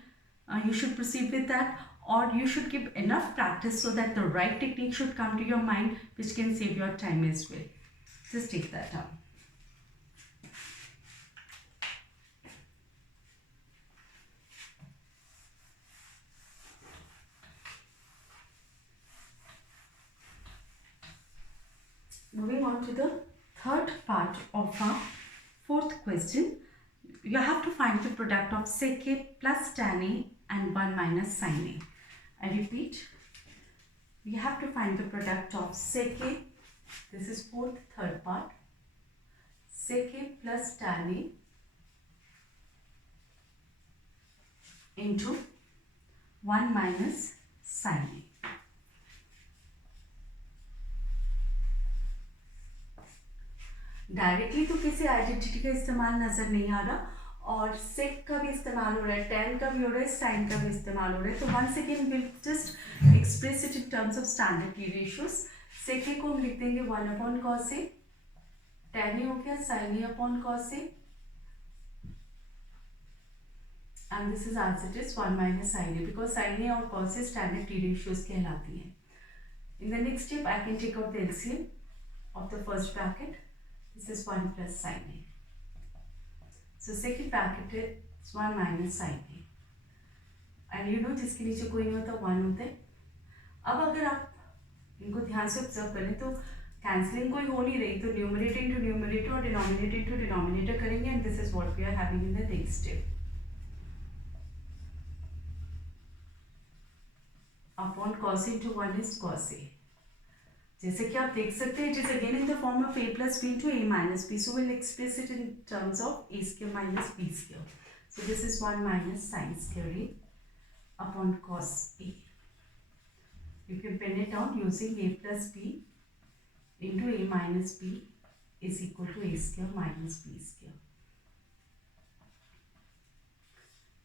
you should proceed with that, or you should give enough practice so that the right technique should come to your mind, which can save your time as well. Just take that down. Moving on to the third part of our fourth question. You have to find the product of sec A plus tan A and 1 minus sin A. I repeat, we have to find the product of sec A, this is third part, sec A plus tan A into 1 minus sin A. Directly तो किसी identity का इस्तेमाल नज़र नहीं आ रहा, और सेक का भी इस्तेमाल हो रहा है, टेन का भी हो रहा है, साइन का भी इस्तेमाल हो रहा है। तो once again will just express it in terms of standard की रेशियोज। सेक ए को हम लिख देंगे 1 upon cos A, tan A हो गया sine A upon cos A, and this is as it is 1 minus sine A, because sine A और cos A standard की ratios कहलाती हैं। In the next step I can take out the LCM of the first bracket, this is 1 plus sin A. So second bracket is 1 minus sin A. And you know जिसके नीचे कोई नहीं होता 1 होता है। अब अगर आप इनको ध्यान से ऑब्जर्व करें तो कैंसलिंग कोई हो नहीं रही, तो न्यूमरेटर इंटू न्यूमरेटर और डिनोमिनेटर इंटू डिनोमिनेटर करेंगे, and this is what we are having in the next step. Upon cos into 1 is cos A। जैसे कि आप देख सकते हैं, it is again in the form of a plus b into a minus b, so we'll express it in terms of a square minus b square. So this is 1 minus sin square a upon cos a. You can pen it down using a plus b into a minus b is equal to a square minus b square.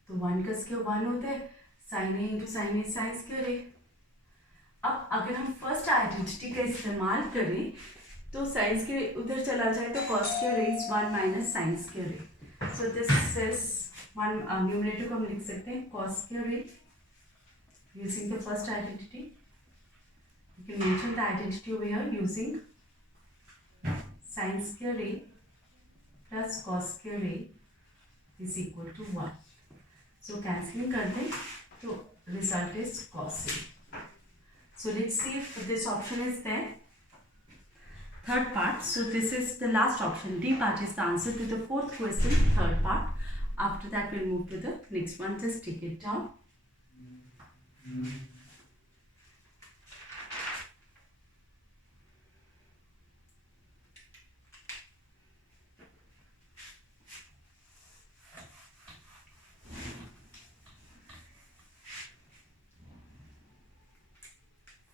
तो 1 का square 1 होता है, sin a into sin a sin square a। अब अगर हम first identity का इस्तेमाल करें तो साइन स्क्वायर उधर चला जाए तो cos square is 1 minus sine square. So this is 1, numerator को हम लिख सकते हैं cos square using the first identity. You can mention the identity over here using sine square a plus cos square a is equal to 1। So cancelling कर दें तो result is cos a। So let's see if this option is there. Third part. So this is the last option. D part is the answer to the fourth question, third part. After that we'll move to the next one. Just take it down.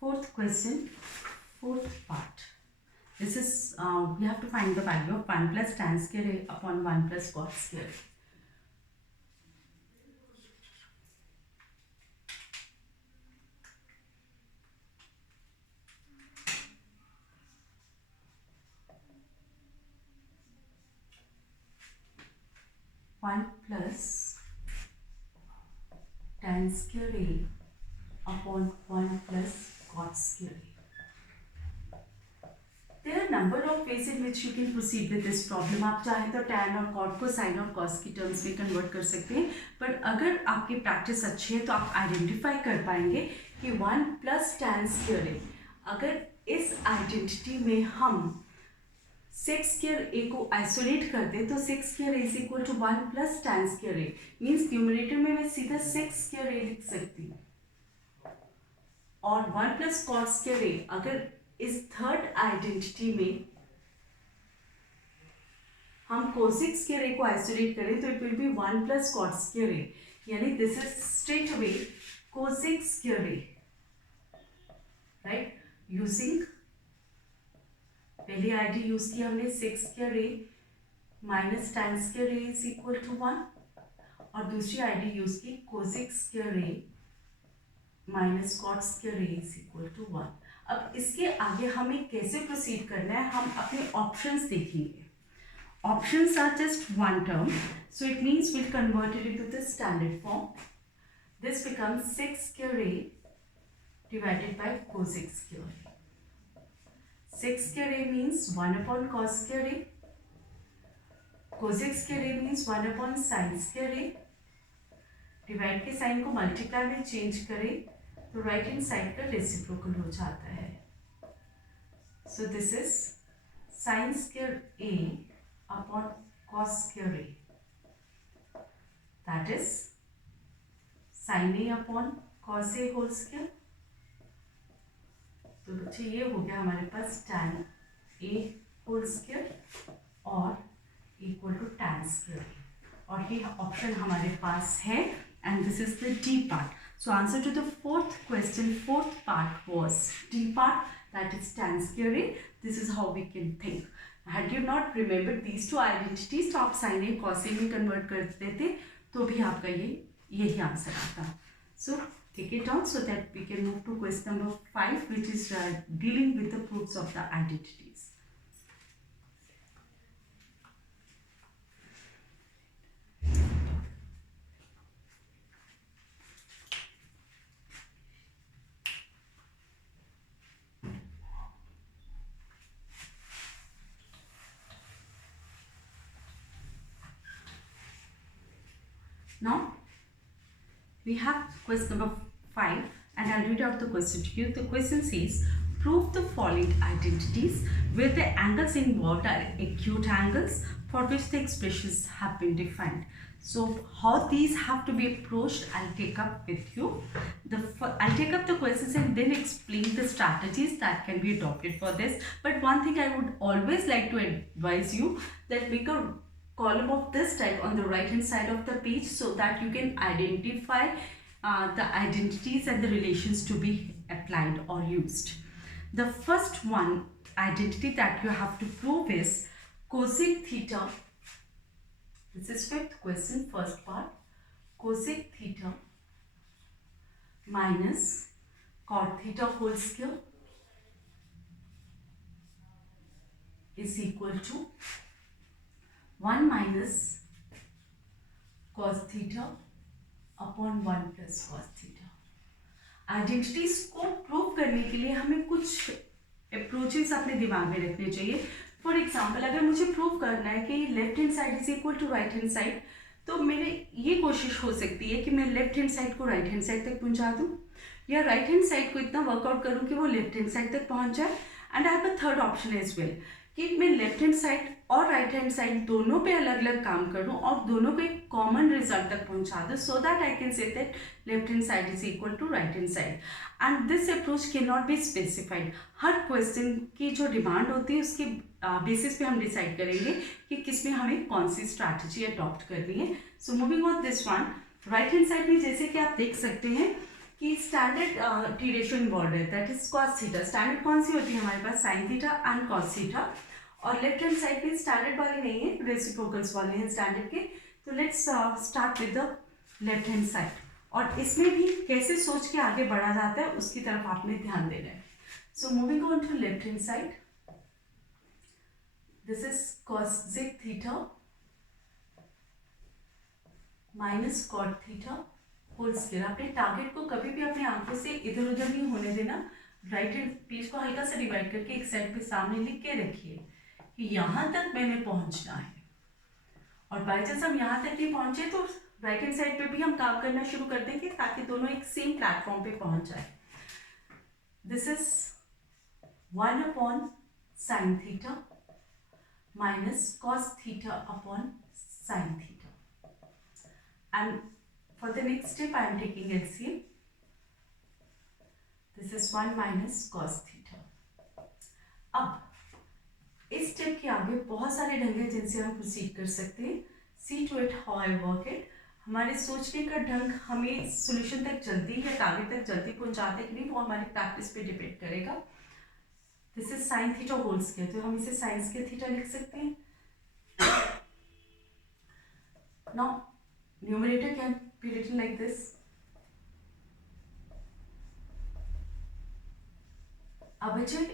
Fourth question, fourth part. This is we have to find the value of 1 plus tan square a upon 1 plus cot square a. One plus tan square a upon 1 plus cot square a. There are a number of ways in which you can proceed with this problem. आप चाहें तो tan और cot को sin और cos की terms में convert कर सकते हैं, बट अगर आपकी प्रैक्टिस अच्छी है तो आप आइडेंटिफाई कर पाएंगे कि 1 प्लस tan square a, अगर इस आइडेंटिटी में हम sec square a को आइसोलेट कर दें तो sec square a is equal to 1 plus tan square a, means numerator में मैं सीधा sec square a लिख सकती हूँ। और 1 प्लस कॉट स्क्वायर ए, अगर इस थर्ड आइडेंटिटी में हम कोसेक स्क्वायर ए को आइसोलेट करें तो it will be 1 plus cot square A, यानी this is straight away cosec square A, right, using पहली आईडी यूज की हमने sec square A minus tan square A is equal to 1, और दूसरी ID use की cosec square A minus cot square A is equal to 1। अब इसके आगे हमें कैसे प्रोसीड करना है, हम अपने ऑप्शंस देखेंगे। Options are just one term, so it means we'll convert it into the standard form. This becomes sec square a divided by cosec square a. Sec square a means 1 upon cos square a. Cosec square a means 1 upon sin square a. Divide के sign को multiply में change करें तो right hand side का reciprocal हो जाता है। So this is sin square a upon cos square a, that is sin a upon cos a whole square। तो बच्चे ये हो गया हमारे पास tan a whole square और equal to tan square a, और ये ऑप्शन हमारे पास है, and this is the D part. So answer to the fourth question, fourth part was D part, that is tan square a. This is how we can think. Had you not remembered these two identities, तो आप sin a cos a में convert कर देते तो भी आपका यही answer आता। So take it down so that we can move to question number 5, which is dealing with the proofs of the identities. Now we have question number 5, and I'll read out the question to you. The question says, prove the following identities where the angles involved are acute angles for which the expressions have been defined. So how these have to be approached, I'll take up with you. I'll take up the questions and then explain the strategies that can be adopted for this. But one thing I would always like to advise you, that make a column of this type on the right hand side of the page so that you can identify the identities and the relations to be applied or used. The first one identity that you have to prove is cosec theta. This is fifth question, first part. Cosec theta minus cot theta whole square is equal to 1 minus cos theta upon 1 plus cos theta. Identities को prove करने के लिए हमें कुछ approaches अपने दिमाग में रखने चाहिए। फॉर एग्जाम्पल, अगर मुझे प्रूव करना है कि left hand side is equal to right hand side, तो मेरे ये कोशिश हो सकती है कि मैं लेफ्ट हैंड साइड को राइट हैंड साइड तक पहुंचा दूं, या राइट हैंड साइड को इतना वर्कआउट करूं कि वो लेफ्ट हैंड साइड तक पहुंच जाए। And I have a third option as well, कि मैं लेफ्ट हैंड साइड और राइट हैंड साइड दोनों पे अलग अलग काम करूं और दोनों को एक कॉमन रिजल्ट तक पहुंचा दूं, so that I can say that left hand side is equal to right hand side. And this approach can not be specified. हर क्वेश्चन की जो डिमांड होती है उसके बेसिस पे हम डिसाइड करेंगे कि किसमें हमें कौन सी स्ट्रैटेजी अडॉप्ट करनी है। So moving on this one, right hand side में जैसे कि आप देख सकते हैं कि स्टैंडर्ड टी रेशियो इन्वॉल्व है, that is cos theta. Standard कौन सी होती है हमारे पास, sine theta and cos theta. और लेफ्ट हैंड साइड में स्टैंडर्ड वाले नहीं है, रेसिप्रोकल्स वाले हैं स्टैंडर्ड के। तो let's start with the left hand side, और इसमें भी कैसे सोच के आगे बढ़ा जाता है उसकी तरफ आपने ध्यान देना है। So moving on to left hand side, this is cosec theta minus cot theta whole square. अपने टारगेट को कभी भी अपने आंखों से इधर उधर नहीं होने देना। राइट हैंड पेज को हल्का सा डिवाइड करके एक साइड पे सामने लिख के रखिए कि यहां तक मैंने पहुंचना है, और बाई चांस हम यहां तक नहीं पहुंचे तो राइट हैंड साइड पे भी हम काम करना शुरू कर देंगे ताकि दोनों एक सेम प्लेटफॉर्म पे पहुंच जाए। This is 1 upon sine theta minus cos theta upon sine theta. And for the next step I am taking LCM. This is 1 minus cos theta. अब इस स्टेप के आगे बहुत सारे ढंग हैं जिनसे हम प्रोसीड कर सकते हैं। See to it how I work it. हमारे सोचने का ढंग हमें सॉल्यूशन तक जल्दी या टारगेट तक जल्दी पहुंचाते कि नहीं वो हमारी प्रैक्टिस पे डिपेंड करेगा। This is sine theta whole square, तो हम इसे साइन स्क्वायर थीटा लिख सकते हैं। Now numerator can be written like this. अब बच्चे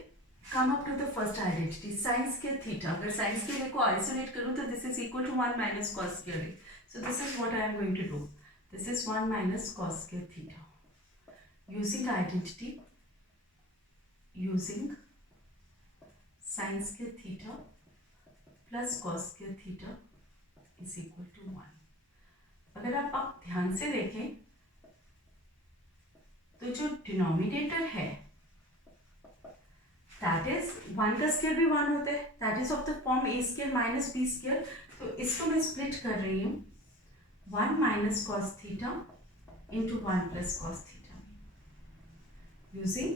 come up to the first identity, sin square theta. अगर sin square को isolate करूँ तो this is equal to 1 minus cos square a. So this is what I am going to do. This is 1 minus cos square theta. Using identity, using sin square theta plus cos square theta is equal to 1. अगर आप ध्यान से देखें तो जो denominator है that is 1 का square भी 1 होता है, that is of the form a square minus b square. तो इसको मैं स्प्लिट कर रही हूँ 1 minus cos theta into 1 plus cos theta using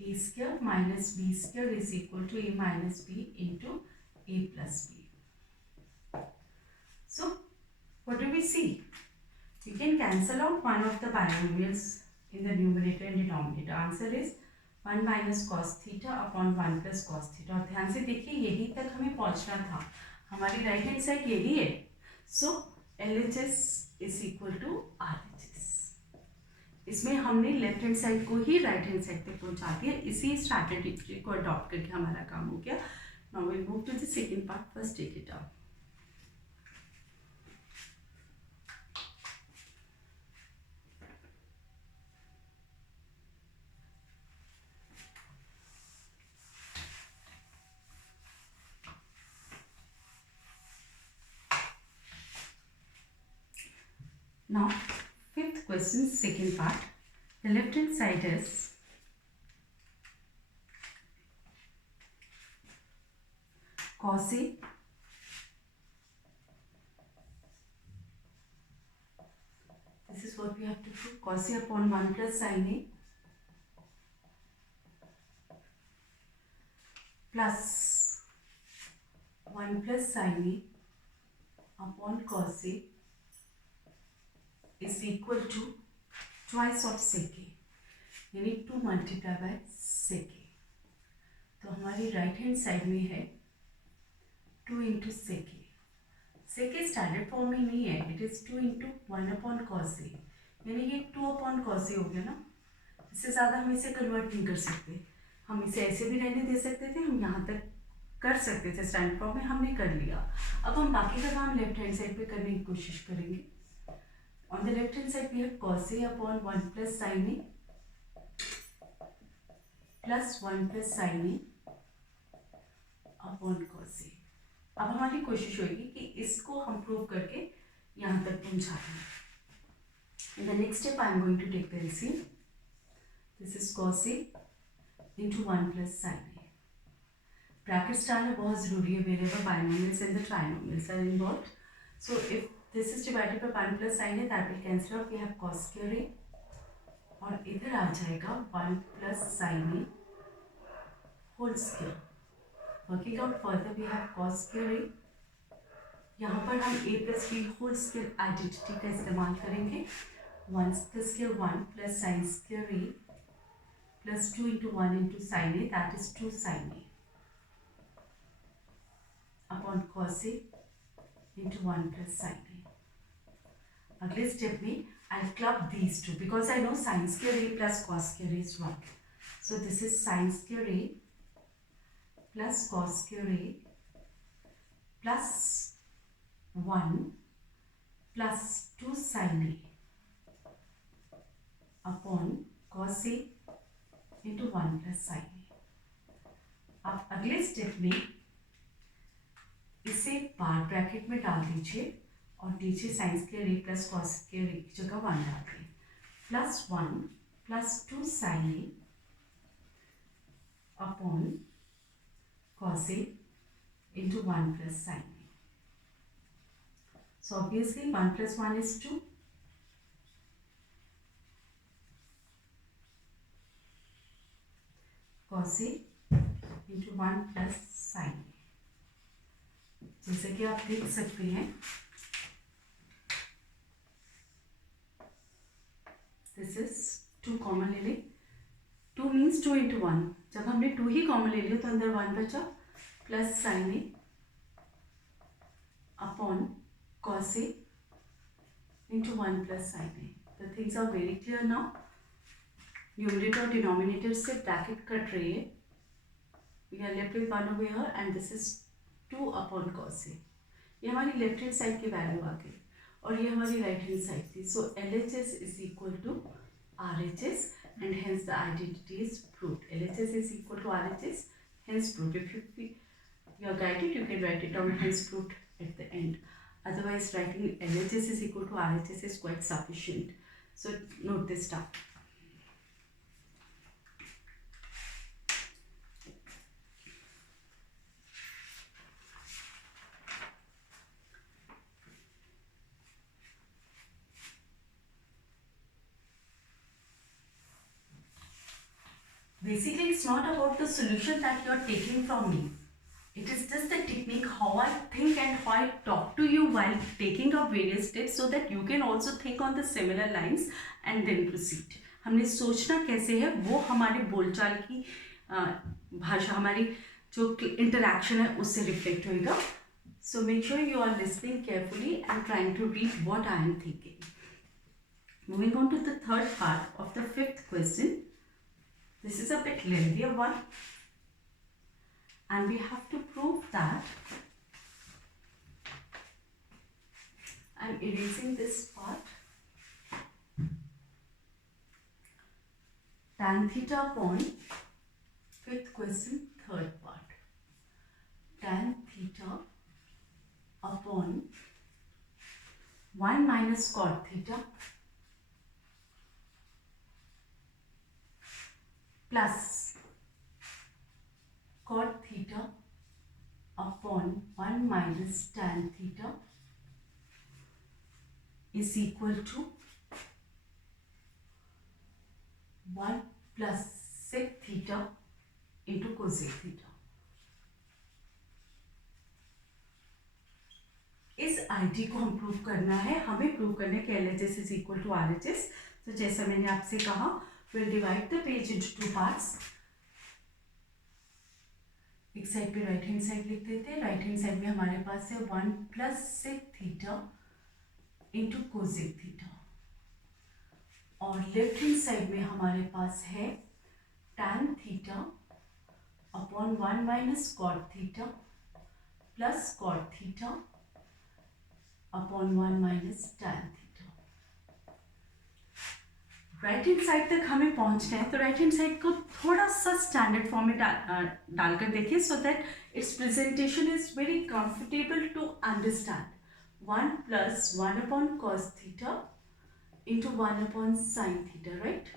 a square minus b square is equal to a minus b into a plus b. So what do we see? We can cancel out one of the binomials in the numerator and denominator. Answer is 1 minus cos theta upon 1 plus cos theta. और ध्यान से देखिए यही तक हमें पहुंचना था, हमारी राइट हैंड साइड यही है. सो LHS is equal to RHS. इसमें हमने लेफ्ट हैंड साइड को ही राइट हैंड साइड तक पहुंचा दिया. इसी स्ट्रैटेजी को अडॉप्ट करके हमारा काम हो गया. Now we move to the second part. First take it out. Now, fifth question, second part. The left hand side is cos A this is what we have to do, cos A upon 1 plus sin A plus 1 plus sin A upon cos A is equal to twice of sec A, यानी 2 multiplied by sec A. तो हमारी right hand side में है 2 into sec A. sec A standard form में नहीं है, it is 2 into 1 upon cos A, यानी ये 2 अपॉन cos A हो गया ना. इससे ज़्यादा हम इसे कन्वर्ट नहीं कर सकते. हम इसे ऐसे भी रहने दे सकते थे, हम यहाँ तक कर सकते थे स्टैंडर्ड फॉर्म में, हमने कर लिया. अब हम बाकी का काम लेफ्ट हैंड साइड पे करने की कोशिश करेंगे. On the left hand side we have cos A upon 1 plus sin A plus 1 plus sin A upon cos A. अब हमारी कोशिश होगी कि इसको हम प्रूव करके यहाँ तक पहुँचा दें. In the next step I am going to take the LCM. This is cos A into 1 plus sin A. Brackets डालना बहुत ज़रूरी है wherever binomials and the trinomials are involved. So if this is divided by 1 plus sin A, that will cancel out. We have cos square A और इधर आ जाएगा 1 plus sin A whole square. Working out further, we have cos square A. यहाँ पर हम a plus b whole square identity का इस्तेमाल करेंगे. 1 square 1 plus sin square A plus 2 into 1 into sin A, that is 2 sin A upon cos A into 1 plus sin A. अगले step में I'll club these two because I know sin square A plus cos square A is 1. So this is sin square A plus cos square A plus 1 plus 2 sin A upon cos A into 1 plus sin A. अब अगले step में इसे बार bracket में डाल दीजिए और नीचे sine square A plus cos square A की जगह 1 डाल दें. Plus 1 plus 2 sine A upon cos A into 1 plus sine A. So obviously 1 plus 1 is 2. cos A into 1 plus sin A। जैसे कि आप देख सकते हैं, दिस इज 2 कॉमन ले लें, 2 मीन्स 2 into 1, जब हमने 2 ही कॉमन ले लिया तो अंदर 1 बचा, plus sine A upon cos A into 1 plus sin A। The things are very clear now। Numerator और डिनोमिनेटर से ब्रैकेट कट रही है, we are left with 1 over here and this is 2 upon cos A। ये हमारी left hand side की value आ गई और ये हमारी राइट हैंड साइड थी। सो LHS is equal to RHS and hence the identity is proved। LHS is equal to RHS, hence proved। If you are guided, you can write it down hence proved at the end। Otherwise, writing LHS is equal to RHS is quite sufficient। So note this down। Basically, it's not about the solution that you are taking from me. It is just the technique, how I think and how I talk to you while taking up various steps so that you can also think on the similar lines and then proceed। हमने सोचना कैसे है वो हमारे बोलचाल की भाषा, हमारी जो इंटरैक्शन है उससे रिफ्लेक्ट होएगा। So make sure you are listening carefully and trying to read what I am thinking। Moving on to the third part of the fifth question। This is a bit lengthier one and we have to prove that, I'm erasing this part, tan theta upon fifth question third part, tan theta upon 1 minus cot theta plus cot theta upon 1 minus tan theta is equal to 1 plus sec theta into cosec theta। इस ID को हम prove करना है, हमें prove करना है कि LHS is equal to RHS। तो जैसा मैंने आपसे कहा, we'll divide the page into 2 parts। एक साइड पे राइट हैंड साइड लिख देते हैं। राइट हैंड साइड में हमारे पास है 1 plus sec theta into cosec theta और लेफ्ट हैंड साइड में हमारे पास है tan theta upon 1 minus cot theta plus cot theta upon 1 minus tan theta. Right hand side तक हमें पहुंचना है, तो राइट हैंड साइड को थोड़ा सा स्टैंडर्ड फॉर्म में डालकर देखिए so that it's presentation is very comfortable to understand. 1 plus 1 upon cos theta into 1 upon sine theta, right.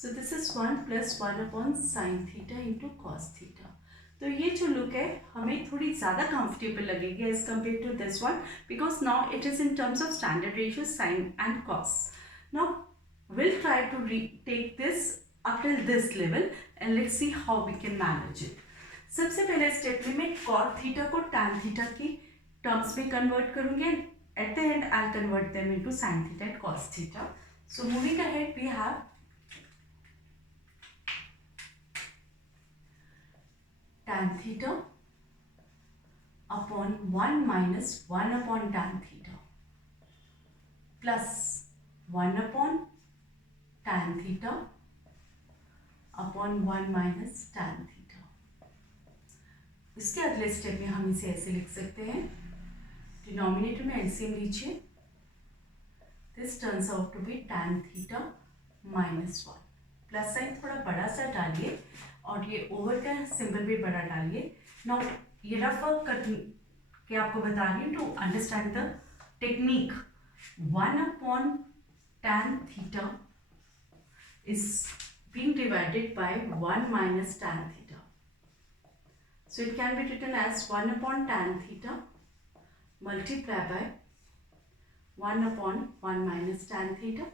So this is 1 plus 1 upon sine theta into cos theta. तो ये जो look है हमें थोड़ी ज़्यादा कंफर्टेबल लगेगी as compare to this one, because now it is in terms of standard ratio sine and cos. Now we'll try to take this up till this level and let's see how we can manage it। सबसे पहले step में मैं cot theta को tan theta की terms में convert करूंगी and at the end I'll convert them into sin theta and cos theta। So moving ahead we have tan theta upon 1 minus 1 upon tan theta plus 1 upon tan theta upon 1 minus tan theta। इसके अगले step में हम इसे ऐसे लिख सकते हैं, denominator में एलसीएम लीजिए, this turns out to be tan theta minus 1। Plus sign थोड़ा बड़ा सा डालिए और ये ओवर का सिंबल भी बड़ा डालिए। नाउ ये रफ कट के आपको बता रही हूँ to understand the technique. 1 upon tan theta is being divided by 1 minus tan theta. So it can be written as 1 upon tan theta multiplied by 1 upon 1 minus tan theta.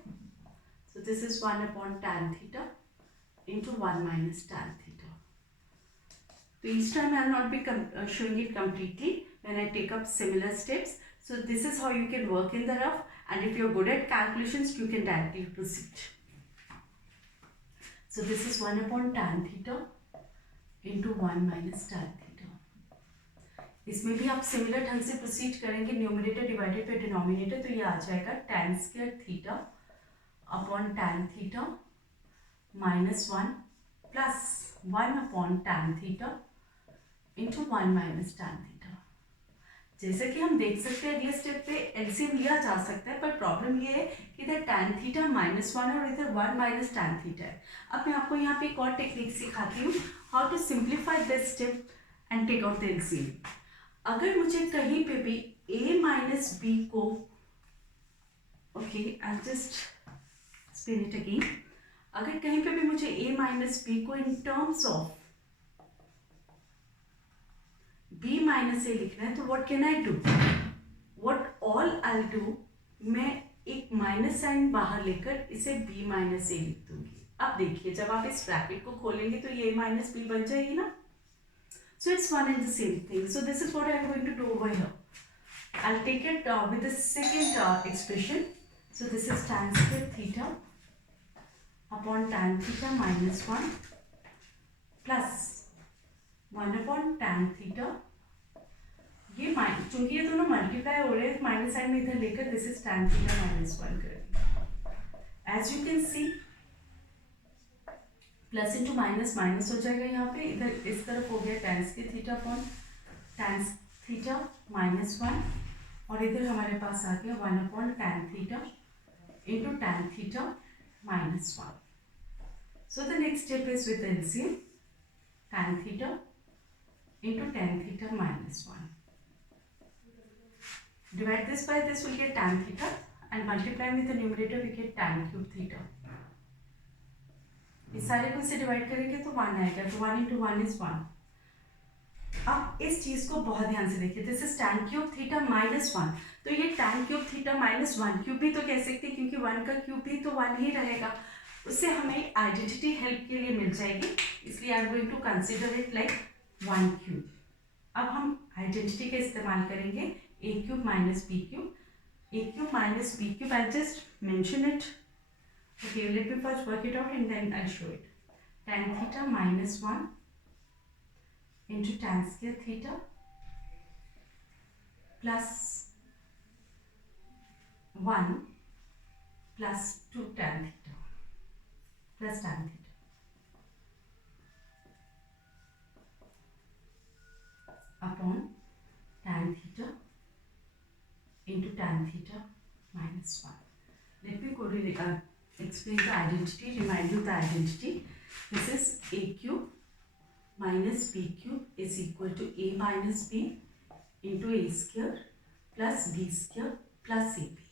So this is 1 upon tan theta into 1 minus tan theta. So each time I will not be showing it completely when I take up similar steps. So this is how you can work in the rough, and if you are good at calculations, you can directly proceed. So this is 1 upon tan theta into 1 minus tan theta. इसमें भी आप similar ढंग से proceed करेंगे, numerator divided by denominator, तो ये आ जाएगा tan square theta upon tan theta minus 1 plus 1 upon tan theta into 1 minus tan theta. जैसे कि हम देख सकते हैं अगले स्टेप पे एलसीएम लिया जा सकता है, पर प्रॉब्लम ये है कि इधर tan थीटा -1 है और इधर 1 माइनस tan थीटा है. अब मैं आपको यहाँ पे एक और टेक्निक सिखाती हूँ, how to simplify this step and take out the LCM. अगर मुझे कहीं पे भी a माइनस बी को, okay I just explain it again, अगर कहीं पे भी मुझे a माइनस बी को in terms of b minus a लिखना है, तो what can I do, what all I do, मैं एक माइनस साइन बाहर लेकर इसे b माइनस ए लिख दूंगी. अब देखिए जब आप इस ब्रैकेट को खोलेंगे तो ये a माइनस बी बन जाएगी ना. So it's one and the same thing. So this is what I am going to do over here. I'll take it with the second expression. So this is tan square theta upon tan theta minus 1 plus 1 upon tan theta. ये minus, चूंकि ये दोनों multiply हो रहे हैं, minus sign में इधर लेकर this is tan theta minus 1 करेंगे. As you can see, plus into minus minus हो जाएगा यहाँ पे, इधर इस तरफ हो गया tan square theta upon tan theta minus 1, और इधर हमारे पास आ गया 1 upon tan theta into tan theta minus 1. So the next step is with LCM, tan theta into tan theta minus 1. Divide this by this, will get tan theta and multiply with the numerator we get tan cube theta. इस सारे को इससे divide करेंगे तो 1 आएगा, तो 1 into 1 is 1. अब इस चीज को बहुत ध्यान से देखिए, this is tan cube theta minus 1, तो ये tan cube theta minus 1 cube भी तो कह सकते हैं, क्योंकि 1 का क्यूब भी तो 1 ही रहेगा. उससे हमें आइडेंटिटी हेल्प के लिए मिल जाएगी, इसलिए I am going to consider it like 1 cube. अब हम आइडेंटिटी का इस्तेमाल करेंगे, a cube minus b cube, a cube minus b cube. I just mention it. Okay, let me first work it out and then I'll show it. Tan theta minus 1 into tan square theta plus 1 plus 2 tan theta plus tan theta upon tan theta into tan theta minus 1. Let me go to explain the identity, remind you the identity. This is a cube minus b cube is equal to a minus b into a square plus b square plus ab.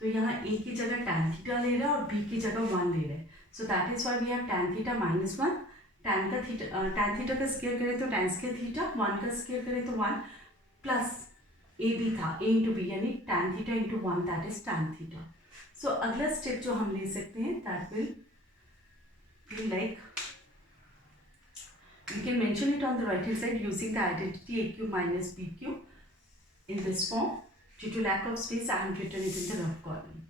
तो यहाँ a की जगह tan theta ले रहा है और b की जगह 1 ले रहा है. So that is why we have tan theta minus 1. tan theta का स्क्वायर करें तो tan स्क्वायर थीटा, 1 का स्क्वायर करें तो 1 प्लस a b था, a into b यानी tan theta into 1, that is tan theta. So अगला स्टेप जो हम ले सकते हैं, that will be like, you can mention it on the right hand side using the identity a cube minus b cube in this form. Due to lack of space I have written it in the rough column.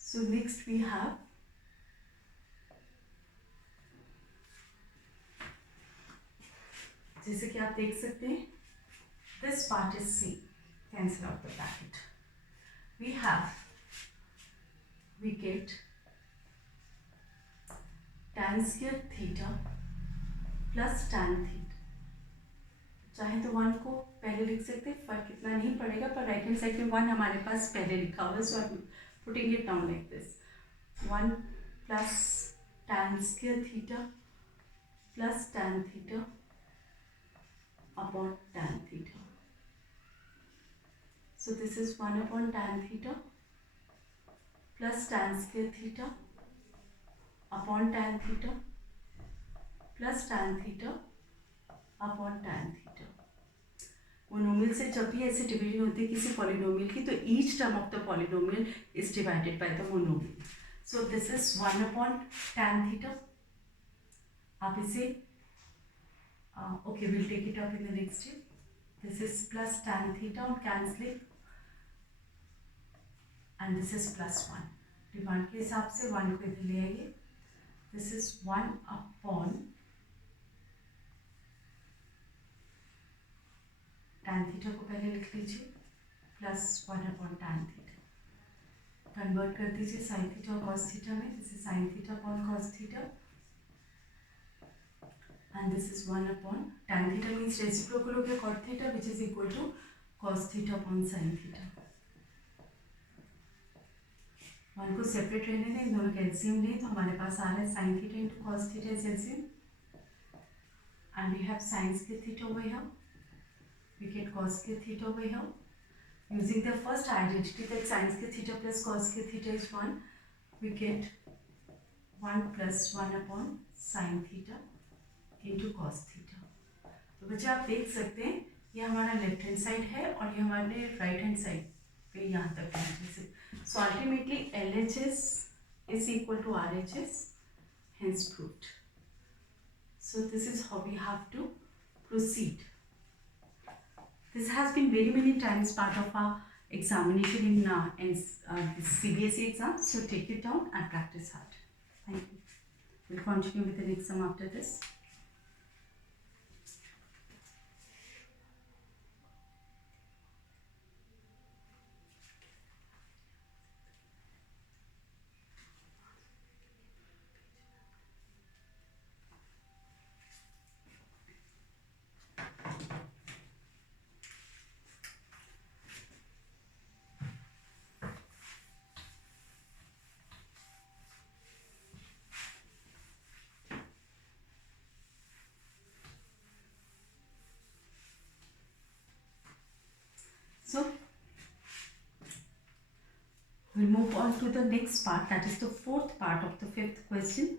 So next we have जैसे कि आप देख सकते हैं, this part is see, cancel out the bracket. we get tan square theta plus tan theta. चाहे तो 1 को पहले लिख सकते हैं, फर्क इतना नहीं पड़ेगा, पर राइट हैंड साइड में 1 हमारे पास पहले लिखा हुआ है, so I am putting it down like this. 1 plus tan square theta plus tan theta upon tan theta. So this is 1 upon tan theta plus tan square theta upon tan theta plus tan theta upon tan theta. Monomial से जब भी ऐसे division होती है किसी polynomial की, तो each term of the polynomial is divided by the monomial. So this is 1 upon tan theta. आप इसे okay, we'll take it up in the next step. This is plus tan theta on cancelling, and this is plus 1. Demand के हिसाब से 1 को इधर ले आइए. This is 1 upon tan theta को पहले लिख लीजिए, plus 1 upon tan theta. Convert कर दीजिए sin theta और cos theta में. This is sin theta upon cos theta. And this is 1 upon tan theta means reciprocal हो गया cot theta, which is equal to cos theta upon sin theta. 1 को separate रहने दें, इन दोनों का LCM लें, तो हमारे पास आ रहा है sin theta into cos theta is LCM, and we have sin square theta over here. We get cos square theta over here. Using the first identity that sin square theta plus cos square theta is 1, we get 1 plus 1 upon sin theta into cos theta. तो बच्चे आप देख सकते हैं ये हमारा left hand side है और ये हमारे राइट हैंड साइड पे यहाँ तक पहुँचे. So ultimately LHS is equal to RHS, hence proved. So this is how we have to proceed. This has been very many times part of our examination in CBSE exam. So take it down and practice hard. Thank you. We'll continue with the next sum after this. So we'll move on to the next part, that is the fourth part of the fifth question.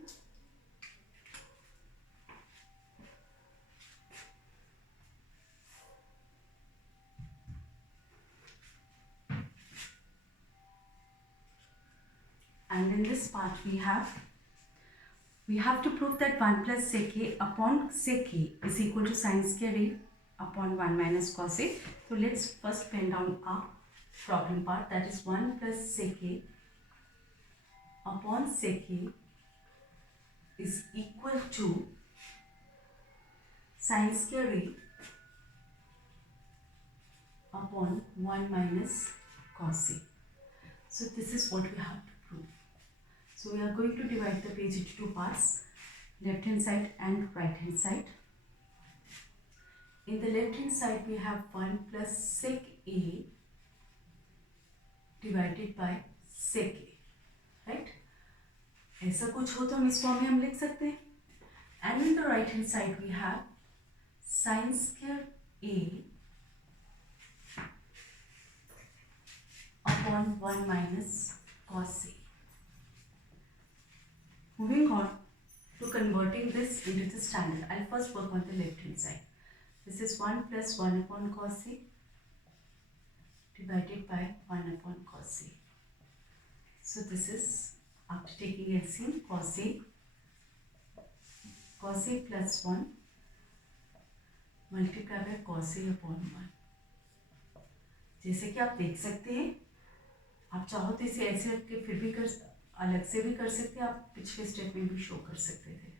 And in this part we have to prove that 1 plus sec a upon sec a is equal to sin square a upon 1 minus cos a. So let's first pen down our problem part, that is 1 plus sec a upon sec a is equal to sin square a upon 1 minus cos a. So this is what we have to prove. So we are going to divide the page into two parts, left hand side and right hand side. In the left hand side we have 1 plus sec a divided by sec a, right? ऐसा कुछ हो तो हम इस form में हम लिख सकते हैं. And in the right hand side we have sin square a upon 1 minus cos a. Moving on to converting this into the standard, I'll first work on the left hand side. This is 1 plus 1 upon cos a divided by 1 upon cos a. So this is, after taking LCM, cos a plus 1 multiplied by cos a upon 1. जैसे कि आप देख सकते हैं, आप चाहो तो इसे ऐसे रख के फिर भी अलग से भी कर सकते हैं, आप पिछले स्टेप में भी शो कर सकते थे.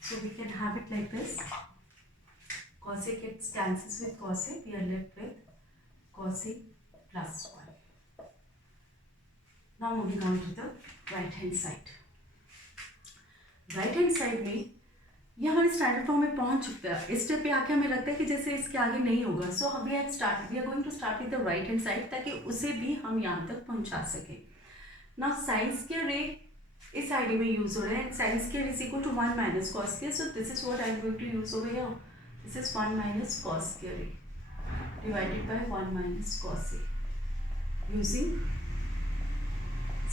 So we can have it like this. Cos a gets cancels with cos a. We are left with cos a plus 1. Now moving on to the right hand side. Right hand side में ये हमारे standard form में पहुंच चुका है. इस step पे आके हमें लगता है कि जैसे इसके आगे नहीं होगा. So we are going to start with the right hand side ताकि उसे भी हम यहाँ तक पहुँचा सकें. नाउ साइन स्क्वायर ए इस आईडी में यूज हो रहा है. Sine square is equal to 1 minus cos square. So this is what I am going to use over here. This is 1 minus cos square a divided by 1 minus cos a using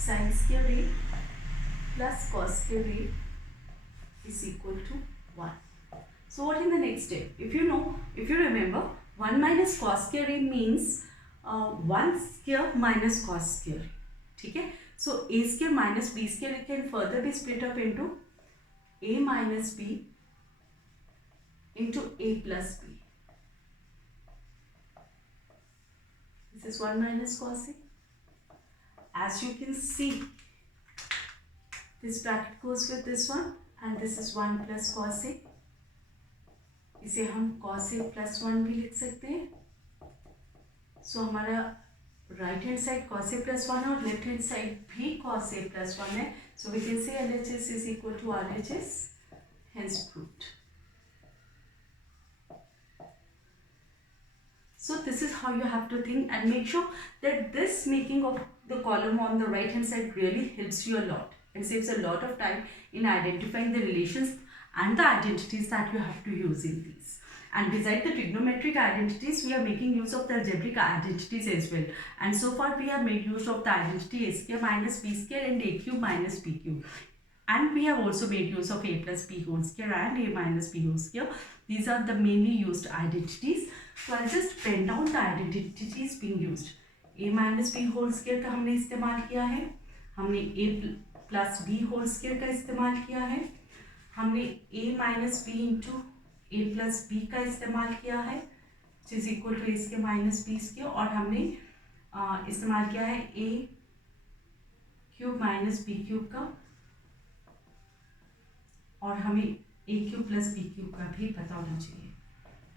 sine square A plus cos square a is equal to 1. So what in the next step? If you remember, 1 minus cos square a means 1 square minus cos square, ठीक है. So a square minus b square it can further be split up into a माइनस b into a plus b. This is 1 minus cos a. As you can see, this bracket goes with this one and this is 1 plus cos a. इसे हम cos a plus 1 भी लिख सकते हैं. So हमारा right hand side cos a plus 1 है और left hand side भी cos a plus 1 है. So we can say LHS is equal to RHS, hence proved. So this is how you have to think, and make sure that this making of the column on the right hand side really helps you a lot and saves a lot of time in identifying the relations and the identities that you have to use in these. And besides the trigonometric identities, we are making use of the algebraic identities as well. And so far we have made use of the identity a square minus b square and a cube minus b cube. And we have also made use of a plus b whole square and a minus b whole square. These are the mainly used identities. So I'll just pen down the identities being used. A minus b whole square का हमने इस्तेमाल किया है, हमने a plus b whole square का इस्तेमाल किया है, हमने a minus b into a plus b का इस्तेमाल किया है, which is equal to a square minus b square, और हमने इस्तेमाल किया है a cube minus b cube का, और हमें a cube plus b cube का भी पता होना चाहिए.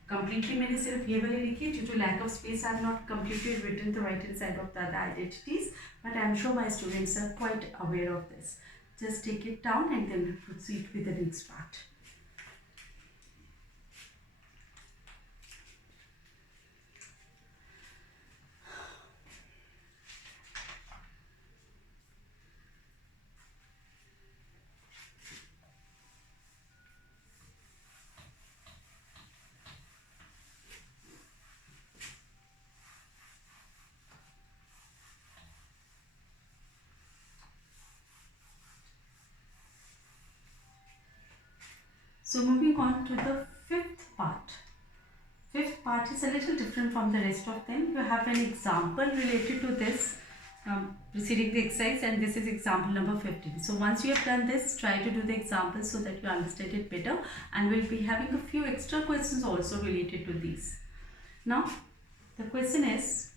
Completely मैंने सिर्फ ये वाले लिखे, due to lack of space I have not completely written the right hand side of the other identities, but I am sure my students are quite aware of this. Just take it down and then proceed with the next part. So moving on to the fifth part. Fifth part is a little different from the rest of them. You have an example related to this preceding the exercise, and this is example number 15. So once you have done this, try to do the example so that you understand it better, and we'll be having a few extra questions also related to these. Now the question is,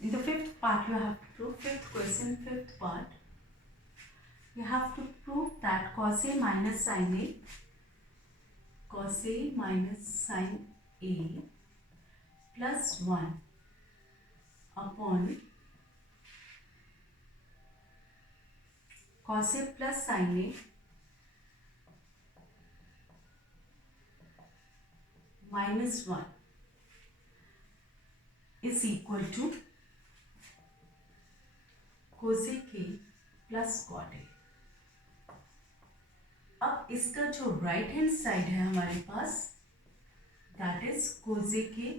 in the fifth part you have to prove, fifth question, fifth part, you have to prove that cos A minus sin A, cos A minus sin A plus 1 upon cos A plus sin A minus 1 is equal to cosec A plus cot A. अब इसका जो right hand side है हमारे पास, that is cosec A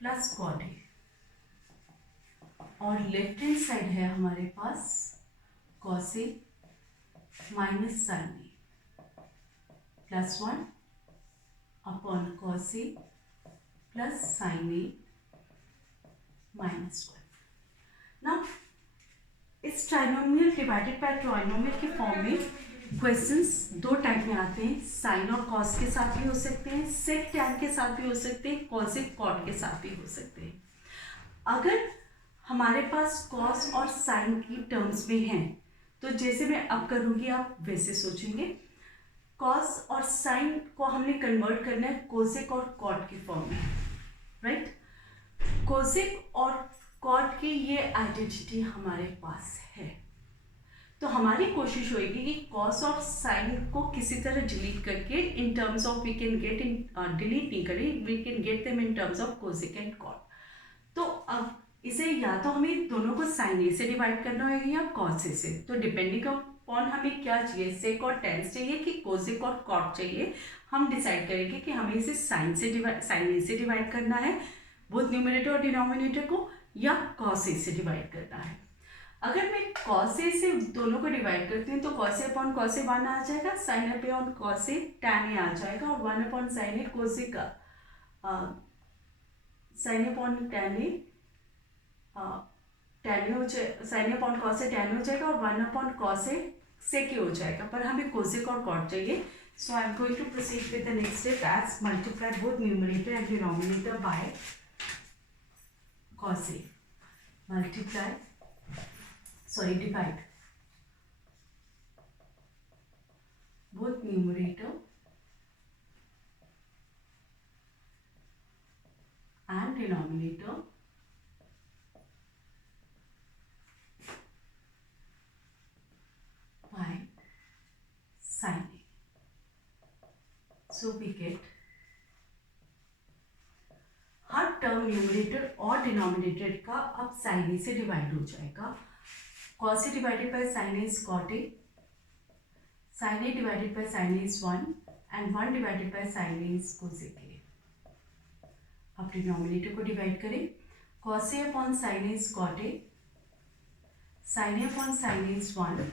plus cot A, और left hand side है हमारे पास cos A minus sin A plus 1 upon cos A plus sin A minus 1. Now इस ट्राइनोमियल डिवाइडेड बाय ट्राइनोमियल के form में क्वेश्चंस दो टाइप में आते हैं. साइन और कॉस के साथ भी हो सकते हैं, सेक टैन के साथ भी हो सकते हैं, कॉसेक कॉट के साथ भी हो सकते हैं. अगर हमारे पास कॉस और साइन की टर्म्स में हैं तो जैसे मैं अब करूँगी आप वैसे सोचेंगे. कॉस और साइन को हमने कन्वर्ट करना है कोसेक और कॉट की फॉर्म में, राइट. कोसेक और कॉट की ये आइडेंटिटी हमारे पास है, तो हमारी कोशिश होगी कि कॉस और साइन को किसी तरह डिलीट करके in terms of we can get in, delete नहीं करें, we can get them in terms of cosec and cot. तो अब इसे या तो हमें दोनों को साइन ए से डिवाइड करना होगा या कॉस ए से. तो डिपेंडिंग अपॉन हमें क्या चाहिए, सेक और टेन चाहिए कि कोसेक और कॉट चाहिए, हम डिसाइड करेंगे कि हमें इसे साइन ए से डिवाइड करना है बोथ न्यूमरेटर और डिनोमिनेटर को, या कॉस ए से डिवाइड करना है. अगर मैं कॉसे से दोनों को डिवाइड करती हूँ तो कॉसे अपॉन कॉसे 1 आ जाएगा, साइन अपॉन कॉसे tan a आ जाएगा, और 1 अपॉन साइन ए कोसे का साइन अपॉन tan ए साइन अपॉन कॉसे tan हो जाएगा, और 1 अपॉन कॉसे सेक हो जाएगा, पर हमें कोसेक और कॉट चाहिए. So I am going to proceed with the next step as multiply both numerator and denominator by cosec. Multiply divide both numerator and denominator by sin a. So we get her term numerator और denominator का अब sin a से divide हो जाएगा. cos a divided by sin a is cot a, sin a divided by sin a is 1 and 1 divided by sin a is cosec a. अब denominator को divide करें. cos a upon sin a is cot a, sin a upon sin a is 1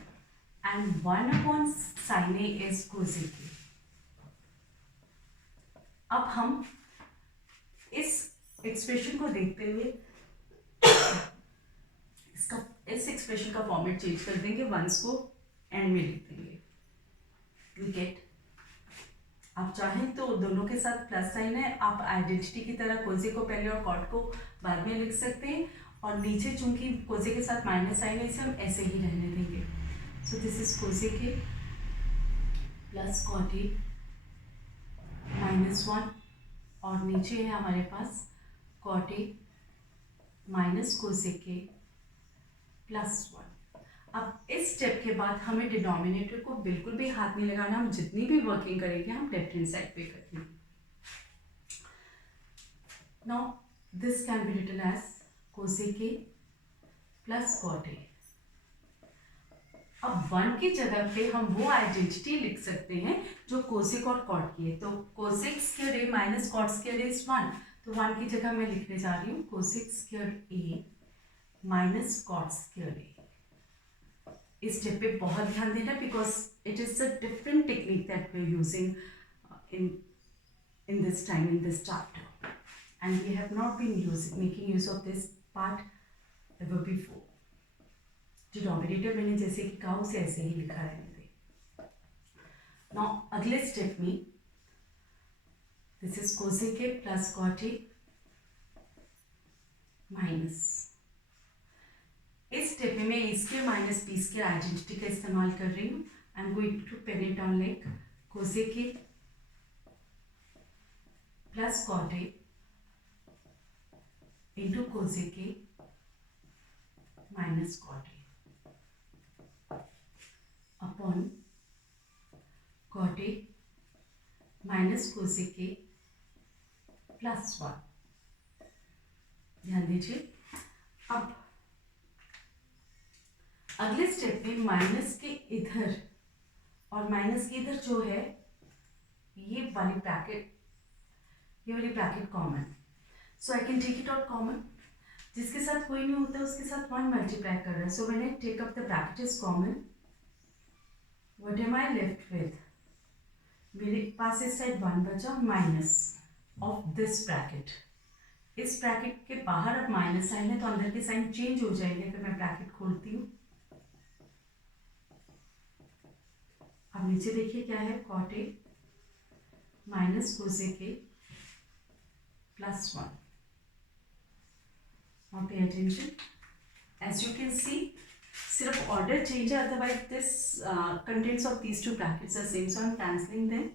and 1 upon sin a is cosec a. अब हम इस expression को देखते हुए इस एक्सप्रेशन का फॉर्मेट चेंज कर देंगे, वंस को एंड में लिख देंगे. वी गेट, आप चाहें तो दोनों के साथ प्लस साइन है, आप आइडेंटिटी की तरह कोजे को पहले और कॉट को बाद में लिख सकते हैं, और नीचे चूंकि कोजे के साथ माइनस साइन है इसे हम ऐसे ही रहने देंगे. So this is cosec plus cot A -1, और नीचे है हमारे पास कॉट ए माइनस कोसेक ए +1. अब इस स्टेप के बाद हमें डिनोमिनेटर को बिल्कुल भी हाथ नहीं लगाना, हम जितनी भी वर्किंग करेंगे हम लेफ्ट हैंड साइड पे करेंगे. Now this can be written as cosec A plus cot a. अब 1 की जगह पे हम वो आइडेंटिटी लिख सकते हैं जो कोसेक और कॉट की है. तो cosec square A minus cot square A is 1, तो 1 की जगह मैं लिखने जा रही हूँ cosec square A minus cot square a. इस स्टेप पे बहुत ध्यान देना, because it is a different technique that we are using in this time in this chapter, and we have not been making use of this part ever before. Denominator मैंने जैसे कि कहा उसे ऐसे ही लिखा रहने दे. नाउ अगले स्टेप में this is cosec A plus cot A minus. इस स्टेप में मैं a square minus b square identity का इस्तेमाल कर रही हूँ. I am going to pen it down like cosec A plus cot A into cosec A minus cot A upon cot A minus cosec ए +1. ध्यान दीजिए. अब अगले स्टेप में माइनस के इधर और माइनस के इधर जो है ये वाली bracket common. So I can take it out common. जिसके साथ कोई नहीं होता उसके साथ 1 मल्टीप्लाई कर रहा है. So when I take up the bracket is common, what am I left with? मेरे पास इस साइड 1 बचा माइनस ऑफ दिस ब्रैकेट. इस ब्रैकेट के बाहर अब माइनस साइन है तो अंदर के साइन चेंज हो जाएंगे. फिर मैं ब्रैकेट खोलती हूँ. अब नीचे देखिए क्या है, cot A minus cosec A +1. Now pay attention. As you can see, सिर्फ ऑर्डर चेंज है, otherwise this contents of these two brackets are same. So I'm cancelling them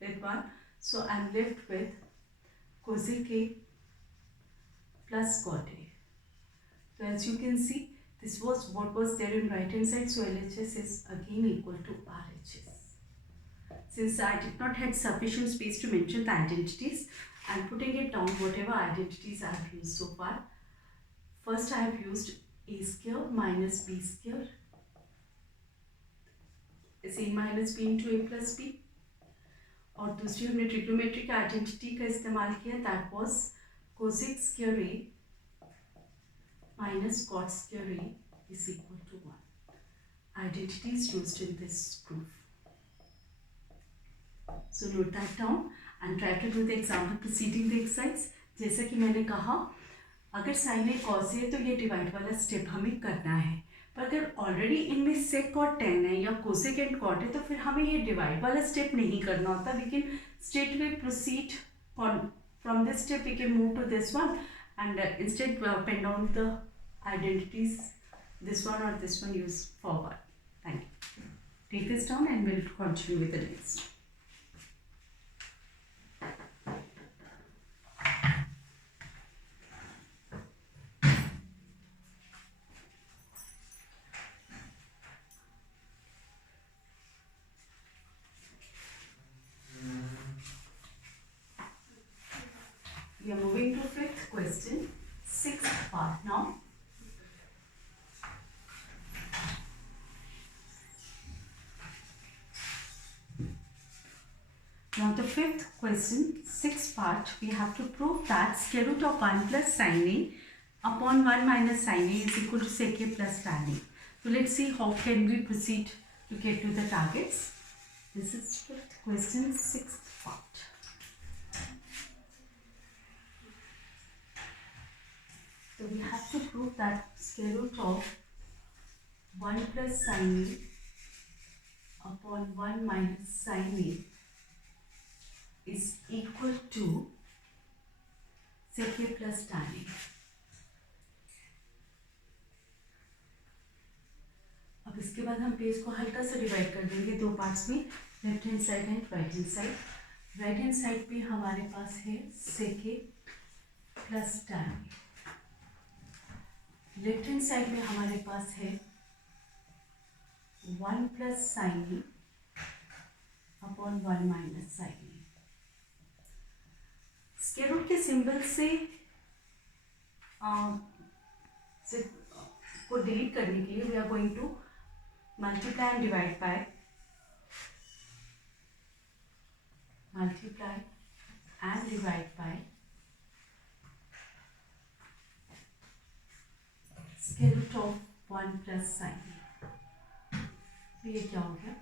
with 1. So I'm left with cosec A plus cot A. So as you can see, this was what was there in right hand side. So LHS is again equal to RHS. Since I did not have sufficient space to mention the identities, I'm putting it down whatever identities I have used so far. First I have used a square minus b square is a minus b into a plus b. और दूसरी हमने trigonometric identity का इस्तेमाल किया. That was cosec square a minus cot square a is equal to 1. Identity is used in this proof. So note that down and try to do the example preceding the exercise. जैसा कि मैंने कहा, अगर sign ए cos है तो ये divide वाला step हमें करना है, पर अगर ऑलरेडी इनमें सेक और टेन है या कोसेक एंड कॉट है तो फिर हमें ये डिवाइड वाला स्टेप नहीं करना होता. We can straight way proceed from this step, we can move to this one and instead pen down the identities, this one or this one, use forward. Thank you. Take this down and we'll continue with the next. We are moving to fifth question, sixth part now. Now the fifth question, sixth part, we have to prove that square root of 1 plus sin A upon 1 minus sin A is equal to sec A plus tan A. So let's see how can we proceed to get to the targets. This is fifth question, sixth part. So we have to prove that square root of 1 plus sin A upon 1 minus sin A is equal to sec A plus tan A. अब इसके बाद हम page को हल्का सा divide कर देंगे दो पार्ट्स में, left hand side and right hand side. Right hand side पे हमारे पास है sec A plus tan A. Left hand side में हमारे पास है 1 plus sine A upon 1 minus sine A. Square root के सिंबल से को डिलीट करने के लिए we are going to multiply and divide by square root of 1 plus sine A. तो ये क्या हो गया,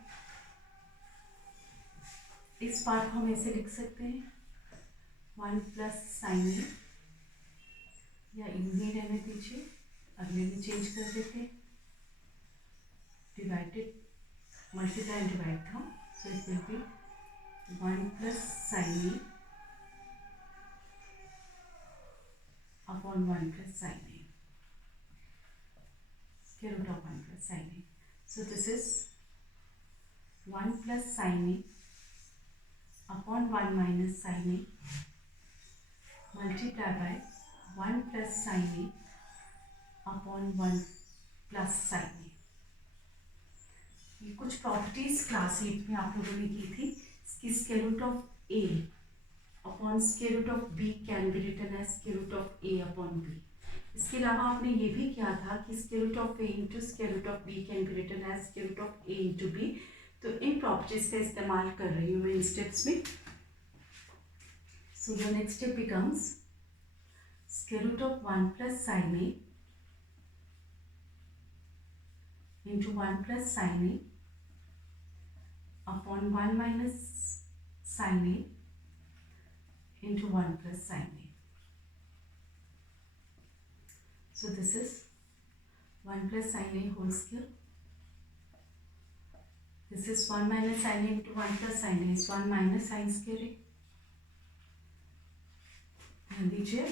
इस पार्ट को हम ऐसे लिख सकते हैं 1 प्लस साइन ए, या इनही रहने दीजिए, अगले में चेंज कर देते हैं, डिवाइडेड मल्टीप्लाई एंड डिवाइड था, so it will be 1 plus sine A upon 1 plus sine A, square root of 1 plus sin A. So this is 1 plus sin A upon 1 minus sin A multiplied by 1 plus sin A upon 1 plus sin A. ये कुछ properties class 8 में आप लोगों ने की थी. इसकी square root of A upon square root of B can be written as square root of A upon B. इसके अलावा आपने ये भी किया था कि square root of A into square root of B can be written as square root of A into B. तो इन properties का इस्तेमाल कर रही हूँ मैं इन स्टेप्स में. So the next step becomes square root of 1 plus sine A into 1 plus sine A upon 1 minus sine A into 1 plus sine A. So this is 1 plus sin A whole square. This is 1 minus sin A into 1 plus sin A is 1 minus sin square A. ध्यान दीजिए.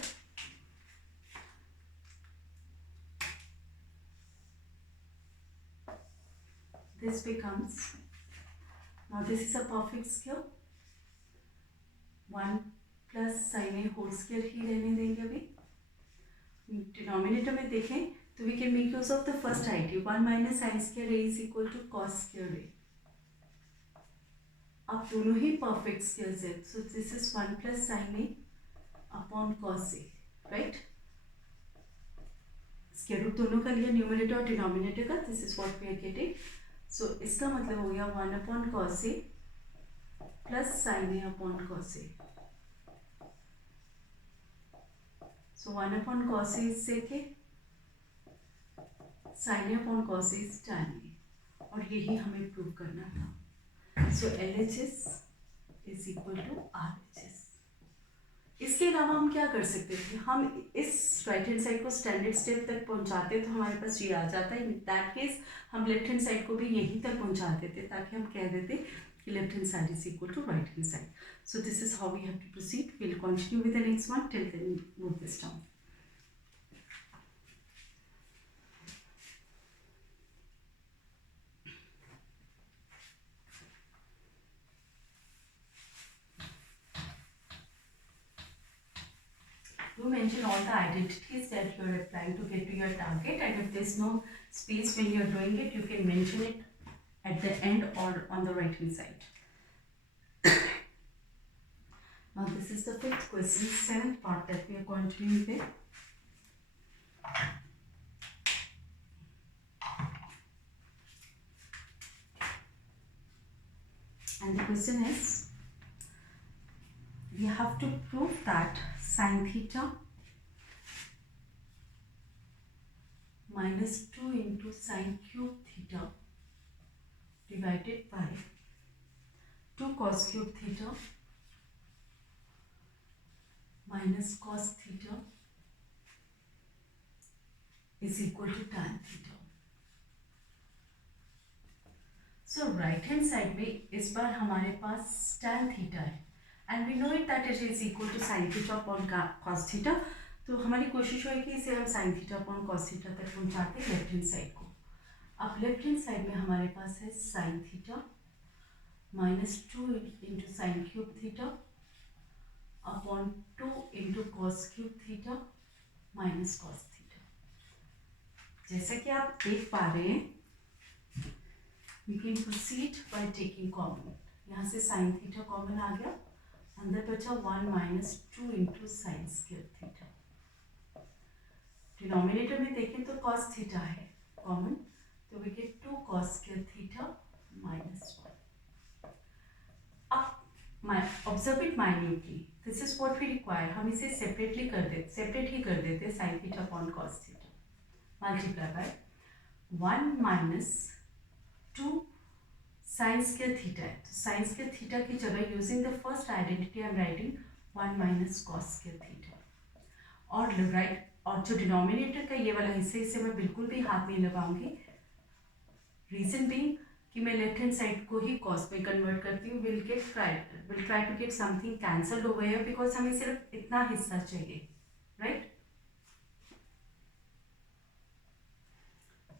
This becomes, now this is a perfect square. 1 plus sin A whole square ही रहने देंगे अभी. Denominator में देखें तो we can make use of the first idea, 1 minus sine square A is equal to cos square A. अब दोनों ही perfect squares है, so this is 1 plus sine A upon cos A, right. Square root दोनों का लिया, numerator और denominator का. This is what we are getting. So इसका मतलब हो गया 1 upon cos A plus sine A upon cos A. So 1 upon cos A is sec A, sin A upon cos A is tan A, और यही हमें prove करना था. So LHS is equal to RHS. इसके अलावा हम क्या कर सकते थे, हम इस राइट हैंड साइड को स्टैंडर्ड स्टेप तक पहुंचाते तो हमारे पास ये आ जाता है. इन दैट केस हम लेफ्ट हैंड साइड को भी यहीं तक पहुंचा देते ताकि हम कह देते कि left hand side is equal to right hand side. So this is how we have to proceed. We will continue with the next one. Till then note this down. You mention all the identities that you are applying to get to your target, and if there's no space when you are doing it, you can mention it at the end or on the right hand side. Now this is the fifth question, seventh part that we are continuing with. And the question is, we have to prove that sin theta minus 2 into sin cube theta divided by 2 cos cube theta minus cos theta is equal to tan theta. So right hand side में इस बार हमारे पास tan theta है, and we know it that it is equal to sin theta upon cos theta. तो हमारी कोशिश होगी कि इसे हम sin theta upon cos theta तक पहुंचाते हैं लेफ्ट हैंड साइड को. अब लेफ्ट हैंड साइड में हमारे पास है sin theta minus 2 into sin cube theta upon 2 into cos cube theta minus cos theta. जैसा कि आप देख पा रहे हैं, we can proceed by taking common. यहाँ से sin theta कॉमन आ गया, अंदर बचा 1 minus 2 into sin square theta. Denominator में देखें तो cos theta है कॉमन, तो we get 2 cos square theta minus 1. अब observe it minutely. This is what we require. हम इसे separate ही कर देते sin theta upon cos theta multiply by 1 minus 2 sin square theta है. तो sin square theta की जगह using the first identity I am writing 1 minus cos square theta. और जो डिनोमिनेटर का ये वाला हिस्सा, इसे मैं बिल्कुल भी हाथ नहीं लगाऊंगी. रीजन बीइंग कि मैं लेफ्ट हैंड साइड को ही cos में कन्वर्ट करती हूँ. Will try to get something cancelled over here because हमें सिर्फ इतना हिस्सा चाहिए, right.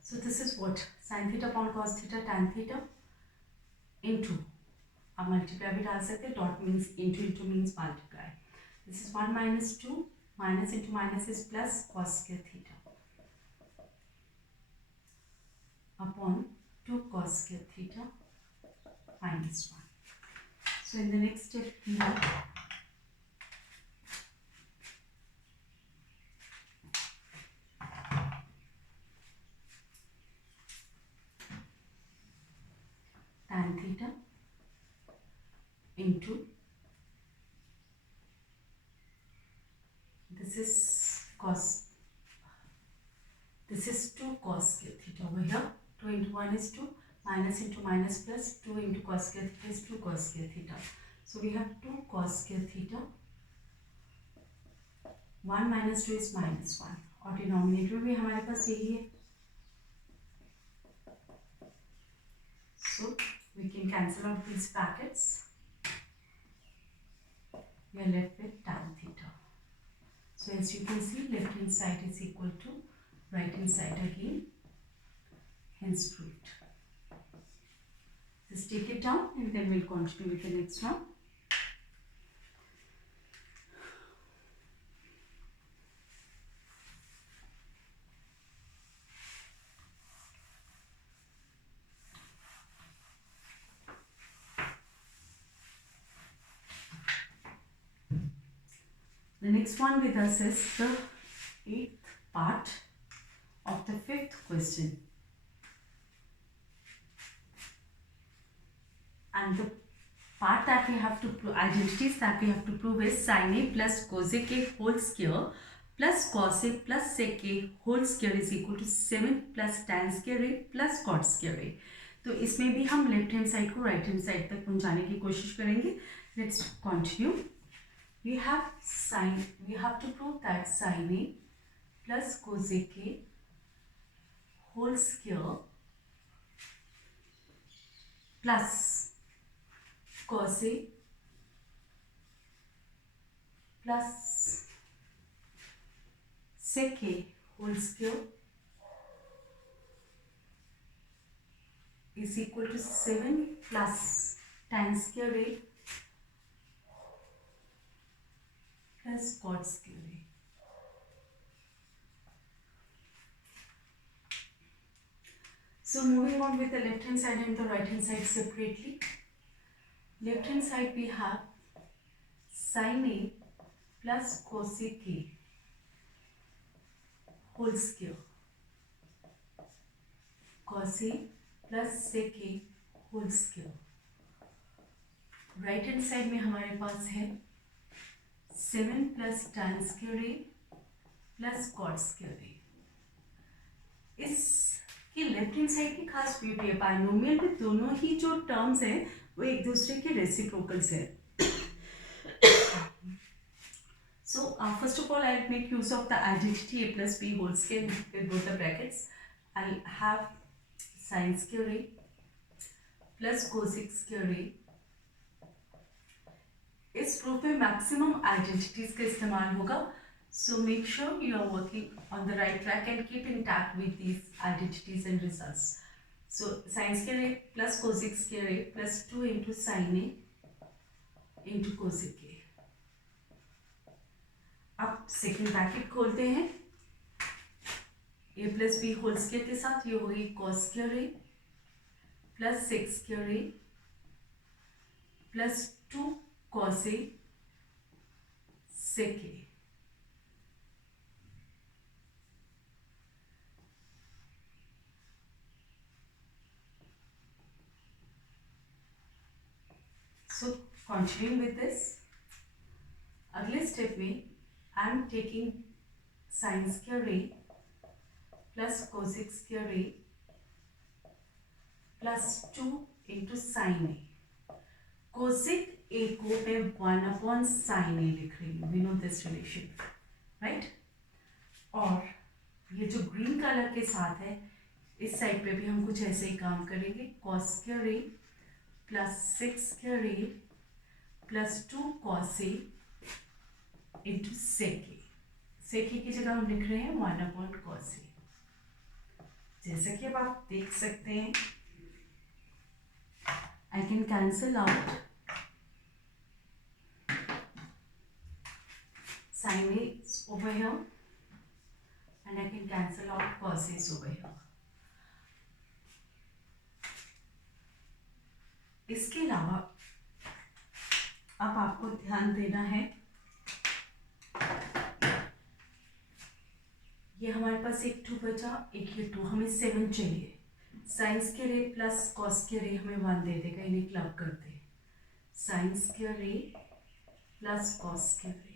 So this is what sin theta upon cos theta tan theta into, आप multiply भी डाल सकते हैं, dot means into means multiply. This is 1 minus 2, minus into minus is plus cos square theta upon 2 cos square theta minus 1. So in the next step we have tan theta into, this is 2 cos square theta over here. 2 into 1 is 2, minus into minus plus 2 into cos square theta is 2 cos square theta. So we have 2 cos square theta. 1 minus 2 is minus 1, और denominator भी हमारे पास यही है. So we can cancel out these brackets. We are left with tan theta. So as you can see, left hand side is equal to right hand side again, hence proved. Just take it down and then we'll continue with the next one. The next one with us is the 8th part of the 5th question. And the part that we have to prove, identities that we have to prove is sin A plus cosec A whole square plus cos A plus sec A whole square is equal to 7 plus tan square A plus cot square A. तो इसमें भी हम left hand side को right hand side तक पहुंचाने की कोशिश करेंगे। Let's continue. we have to prove that sin a plus cosec a whole square plus cos a plus sec a whole square is equal to 7 plus tan square a plus cot square a। So moving on with the left hand side and the right hand side separately. Left hand side we have sin a plus cosec a whole square, cos a plus sec a whole square। Right hand side में हमारे पास है 7 plus tan square ए plus cot square ए। इसकी left hand side की खास beauty है, binomial में दोनों ही जो टर्म्स हैं वो एक दूसरे के रेसिप्रोकल्स है। So first of all, I'll make use of the identity a plus b whole square with both the brackets. I'll have sin square a plus cosec square a। इस प्रूफ में maximum identities का इस्तेमाल होगा। So make sure you are working on the right track and keep in tact with these identities and results. सो sin square a plus cosec square a plus 2 into sin a into cosec a। अब second bracket खोलते हैं, a plus b whole square के साथ ये होगी cos square a plus sec square a plus 2 cos a sec a। So continuing with this, अगले step में आई am taking sin square a plus cosec square a plus 2 into sin a। cosec a को मैं 1/sin a लिख रही हूँ, we know this relation right. और ये जो ग्रीन कलर के साथ है इस साइड पे भी हम कुछ ऐसे ही काम करेंगे, cos square a plus sec square a plus 2 cos a into sec a। sec a की जगह हम लिख रहे हैं 1/cos a। जैसा कि अब आप देख सकते हैं I can cancel out sin a over here and I can cancel out cos a over here। इसके अलावा अब आपको ध्यान देना है, ये हमारे पास एक 2 बचा, एक ये 2, हमें 7 चाहिए। sin square a plus cos square a हमें 1 दे देगा, इन्हें क्लब करते हैं, sin square a plus cos square a।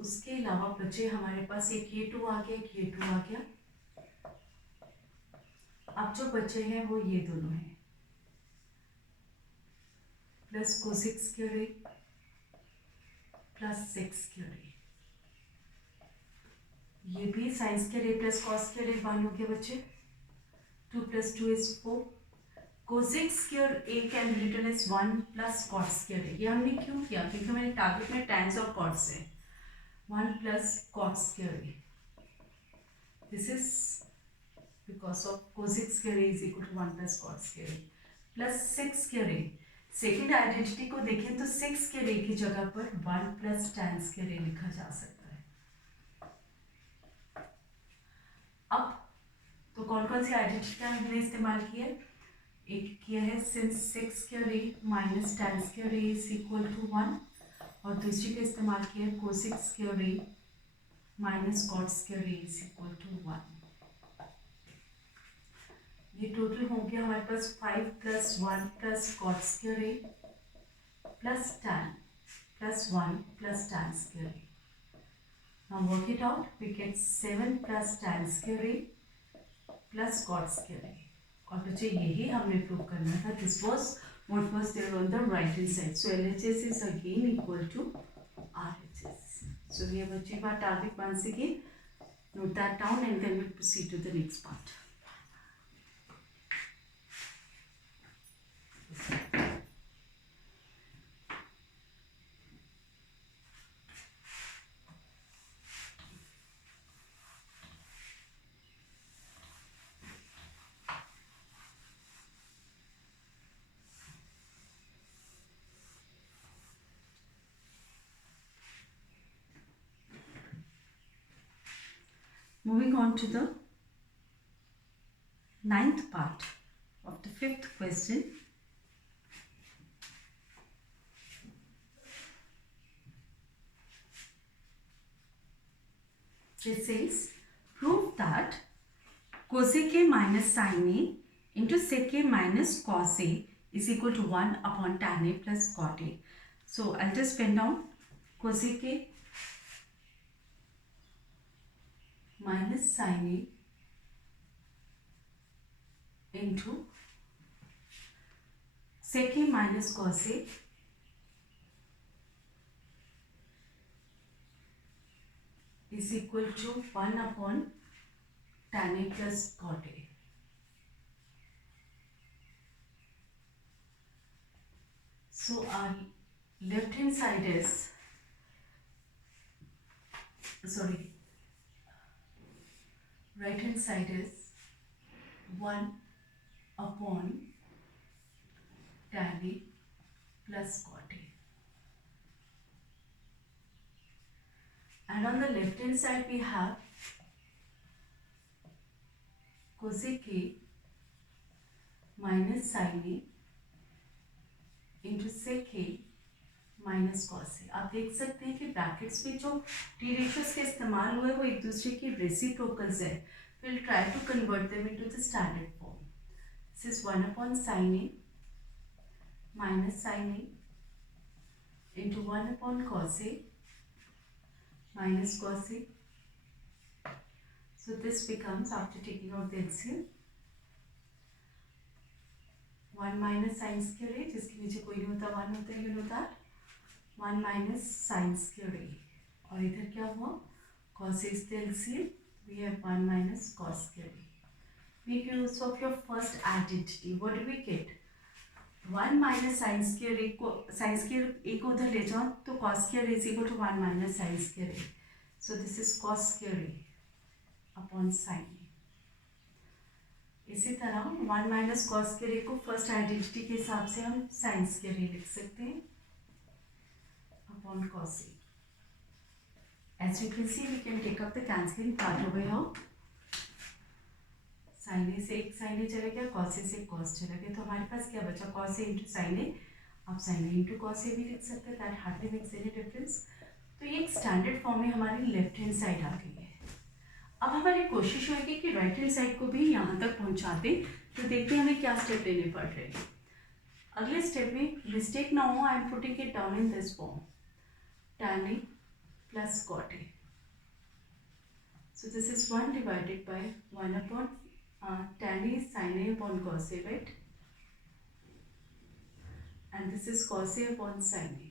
उसके अलावा बचे हमारे पास एक ये 2 आ गया, एक ये 2 आ गया। अब जो बचे हैं वो ये दोनों हैं, plus cosec square a plus sec square a। ये भी sin square a plus cos square a 1 हो गया बच्चे, 2 plus 2 is 4। cosec square a can be written as 1 plus cot square a। ये हमने क्यों किया, क्योंकि हमारे टारगेट में tans और cots है। 1 plus cot square a, this is because of cosec square a is equal to 1 plus cot square a plus sec square a। Second identity को देखें तो sec square a की जगह पर 1 plus tan square a लिखा जा सकता है। अब तो कौन कौन सी आइडेंटिटी का हमने इस्तेमाल किया, एक किया है since sec square a minus tan square a is equal to 1, और दूसरी का इस्तेमाल किया है cosec square a minus cot square a is equal to 1। ये टोटल हो गया हमारे पास 5 plus 1 plus cot square a plus tan plus plus 1 plus tan square A. Now work it out. We get 7 plus tan square A plus cot square A. और बच्चे यही हमने prove करना था. This was what was there on the right hand side. So LHS is again equal to RHS. So we have achieved our target once again. Note that down and then we proceed to the next part. Moving on to the ninth part of the fifth question. It says, prove that cosec A minus sin A into sec A minus cos A is equal to 1 upon tan A plus cot A. So I'll just pen down cosec A minus sin A into sec A minus cos A is equal to 1 upon tan A plus cot A. So our left hand side is, right hand side is 1 upon tan A plus cot A. And on the left hand side we have cosec A minus sin A into sec A minus cos है. आप देख सकते हैं कि brackets में जो T ratios का इस्तेमाल हुआ है वो एक दूसरे की रेसिप्रोकल्स है. Will try to convert them into the standard form. This is 1 upon sine A minus sine A into 1 upon cos A minus cos A. So this becomes after taking out the LCM 1 minus sine square A, जिसके नीचे कोई नहीं होता 1 होता है. You know that 1 minus sine square A. और इधर क्या हुआ, cos A is the LCM, we have 1 minus cos square A. Make use of your first identity. What do we get? 1 minus sin square A को, sin square A को उधर ले जाओ तो cos square A is equal to 1 minus sin square A. So this is cos square A upon sin A. इसी तरह 1 minus cos square A को first identity के हिसाब से हम sin square A लिख सकते हैं upon cos A. As you can see, we can take up the cancelling part over here. sin A से एक sin A चला गया, cos A से cos चला गया, तो हमारे पास क्या बचा, cos A into sin A. आप sin A into cos A भी लिख सकते हैं, that hardly makes any difference. तो ये एक स्टैंडर्ड फॉर्म में हमारी लेफ्ट हैंड साइड आ गई है. अब हमारी कोशिश होगी कि राइट हैंड साइड को भी यहाँ तक पहुँचा दें. तो देखते हैं हमें क्या स्टेप लेने पड़ रहे हैं. अगले स्टेप में मिस्टेक ना हो, आई am putting it down in this form, tan A plus cot A. So this is 1 divided by 1 upon tan A sin A upon cos A, right? And this is cos A upon sin A.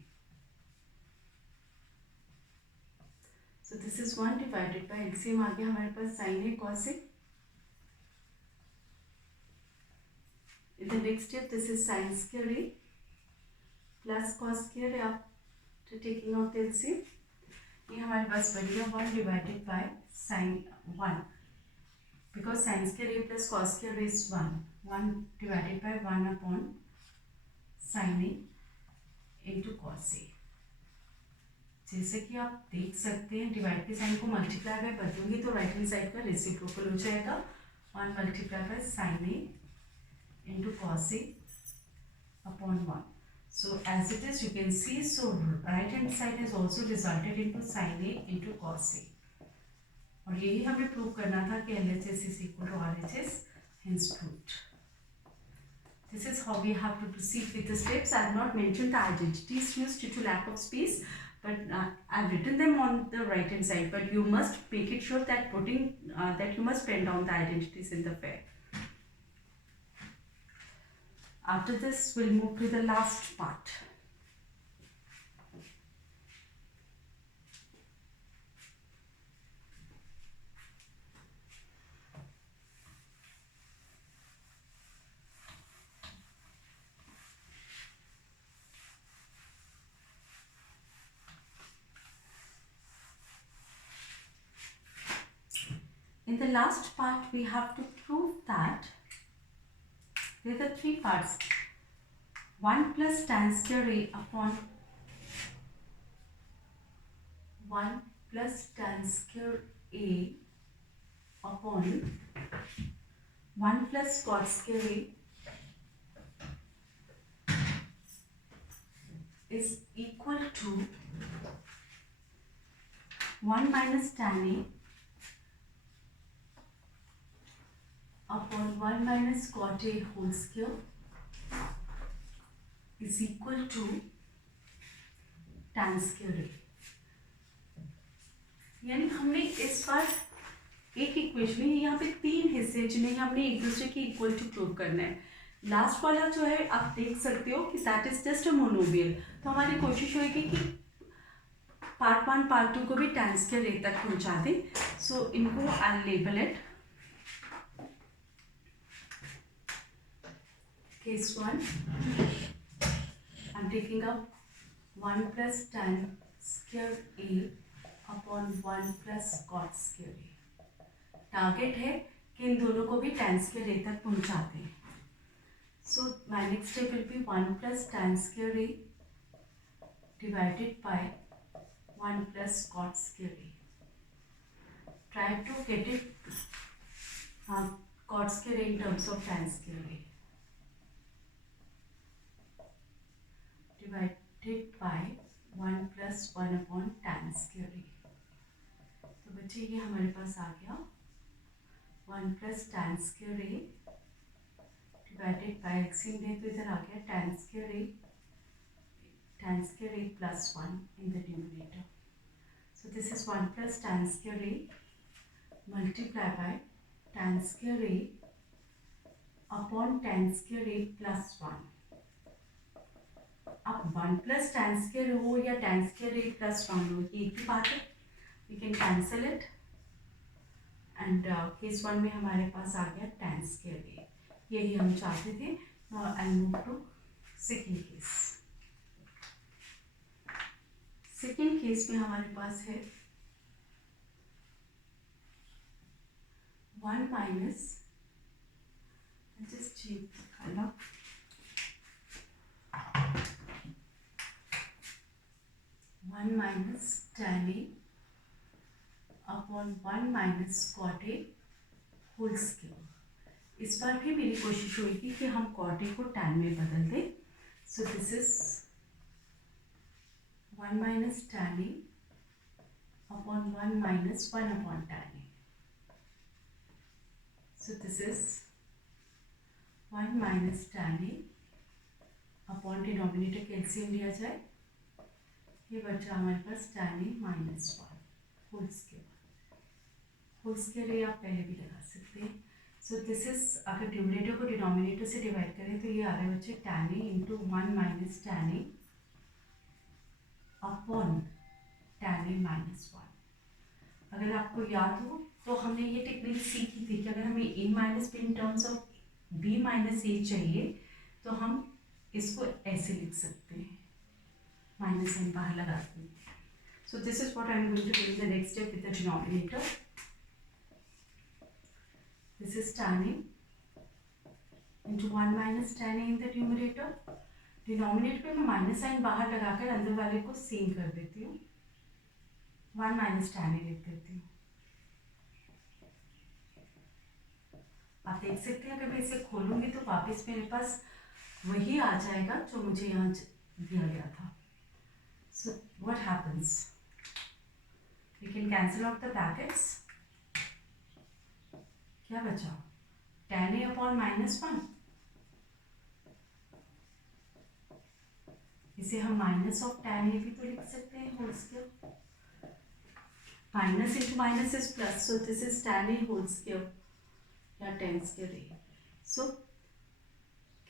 So this is 1 divided by LCM आ गया हमारे पास sin A cos A. In the next step, this is sin square A plus cos square A after taking out the LCM. ये हमारे पास बन गया 1 divided by sin 1, because sin square A plus cos square A is 1. 1 divided by 1 upon sin A into cos A. जैसे कि आप देख सकते हैं, डिवाइड के साइन को मल्टीप्लाई बाय बदलूंगी तो राइट हैंड साइड का रेसिप्रोकल हो जाएगा. 1 multiply by sin A into cos A upon 1. So as it is, you can see, so right hand side has also resulted into sin A into cos A. और यही हमें prove करना था कि LHS is equal to RHS, hence proved. This is how we have to proceed with the steps. I have not mentioned the identities used due to lack of space, but I have written them on the right hand side. But you must make it sure that that you must pen down the identities in the pair. After this, we'll move to the last part. In the last part, we have to prove that there are three parts. 1 plus tan square A upon 1 plus tan square A upon 1 plus cot square A is equal to 1 minus tan A upon 1 minus cot A whole square is equal to tan square A. यानी हमने इस बार एक equation में यहाँ पे तीन हिस्से जिन्हें हमने एक दूसरे के इक्वल टू प्रूव करना है. लास्ट वाला जो है आप देख सकते हो कि that is just a monomial. तो हमारी कोशिश होगी कि पार्ट 1 पार्ट 2 को भी tan स्क्वायर A तक पहुँचा दें. सो इनको I label it case 1. I am taking up 1 plus tan square A upon 1 plus cot square A. Target है कि इन दोनों को भी tan स्क्वायर A तक पहुंचा दें. So my next step will be 1 plus tan square A divided by 1 plus cot square A. Try to get it cot square A in terms of tan square A divided by 1 plus 1 upon tan square A. तो बच्चे ये हमारे पास आ गया 1 plus tan square A divided by एक्सिंग दे तो इधर आ गया tan square A plus 1 in the numerator. So this is 1 plus tan square A multiply by tan square A upon tan square A plus 1. अब 1 प्लस tan स्क्वायर हो या tan square A plus 1 हो, ये एक ही बात है. We can cancel it and case 1 में हमारे पास आ गया tan स्क्वायर A. यही हम चाहते थे. Now I'll move to second case. Second case में हमारे पास है 1 minus just change colour 1 minus tan A upon 1 minus cot A whole square. इस बार भी मेरी कोशिश होगी कि हम कॉट A को tan में बदल दें. So this is 1 minus tan A upon 1 minus 1 upon tan A. So this is 1 minus tan A upon denominator LCM लिया जाए, ये बचा हमारे पास tan A minus 1 whole square. Whole square ये आप पहले भी लगा सकते हैं. सो दिस इज अगर न्यूमरेटर को डिनोमिनेटर से डिवाइड करें तो ये आ रहा है बच्चे tan A into 1 minus tan A upon tan A minus 1. अगर आपको याद हो तो हमने ये टेक्निक सीखी थी कि अगर हमें A माइनस B in terms of B minus A चाहिए तो हम इसको ऐसे लिख सकते हैं, माइनस n बाहर लगाते हैं. So this is what I am going to do in the next step with the denominator. This is tan A into 1 minus tan A in the numerator. Denominator पे मैं माइनस साइन बाहर लगाकर अंदर वाले को सेम कर देती हूँ, 1 माइनस tan A लिख देती हूँ. आप देख सकते हैं अगर मैं इसे खोलूंगी तो वापस मेरे पास वही आ जाएगा जो मुझे यहाँ दिया गया था. So what happens? We can cancel out the brackets. क्या बचा? tan A अपॉन माइनस 1 इसे हम माइनस ऑफ tan a भी तो लिख सकते हैं whole square. Minus into minus is plus, so this is tan a whole square या tan स्क्वायर a. सो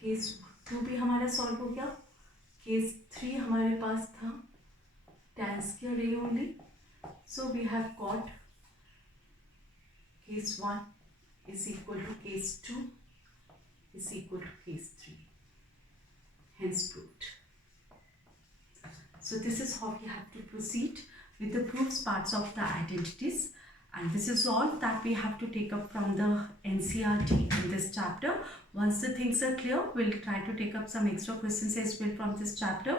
केस 2 भी हमारा सॉल्व हो गया. केस 3 हमारे पास था tan square a only. So we have got case 1 is equal to case 2 is equal to case 3. Hence proved. So this is how we have to proceed with the proofs parts of the identities. And this is all that we have to take up from the NCERT in this chapter. Once the things are clear, we'll try to take up some extra questions as well from this chapter.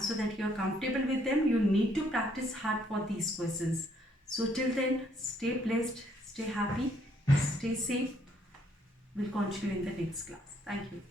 So that you are comfortable with them, you need to practice hard for these questions. So till then, stay blessed, stay happy, stay safe. We'll continue in the next class. Thank you.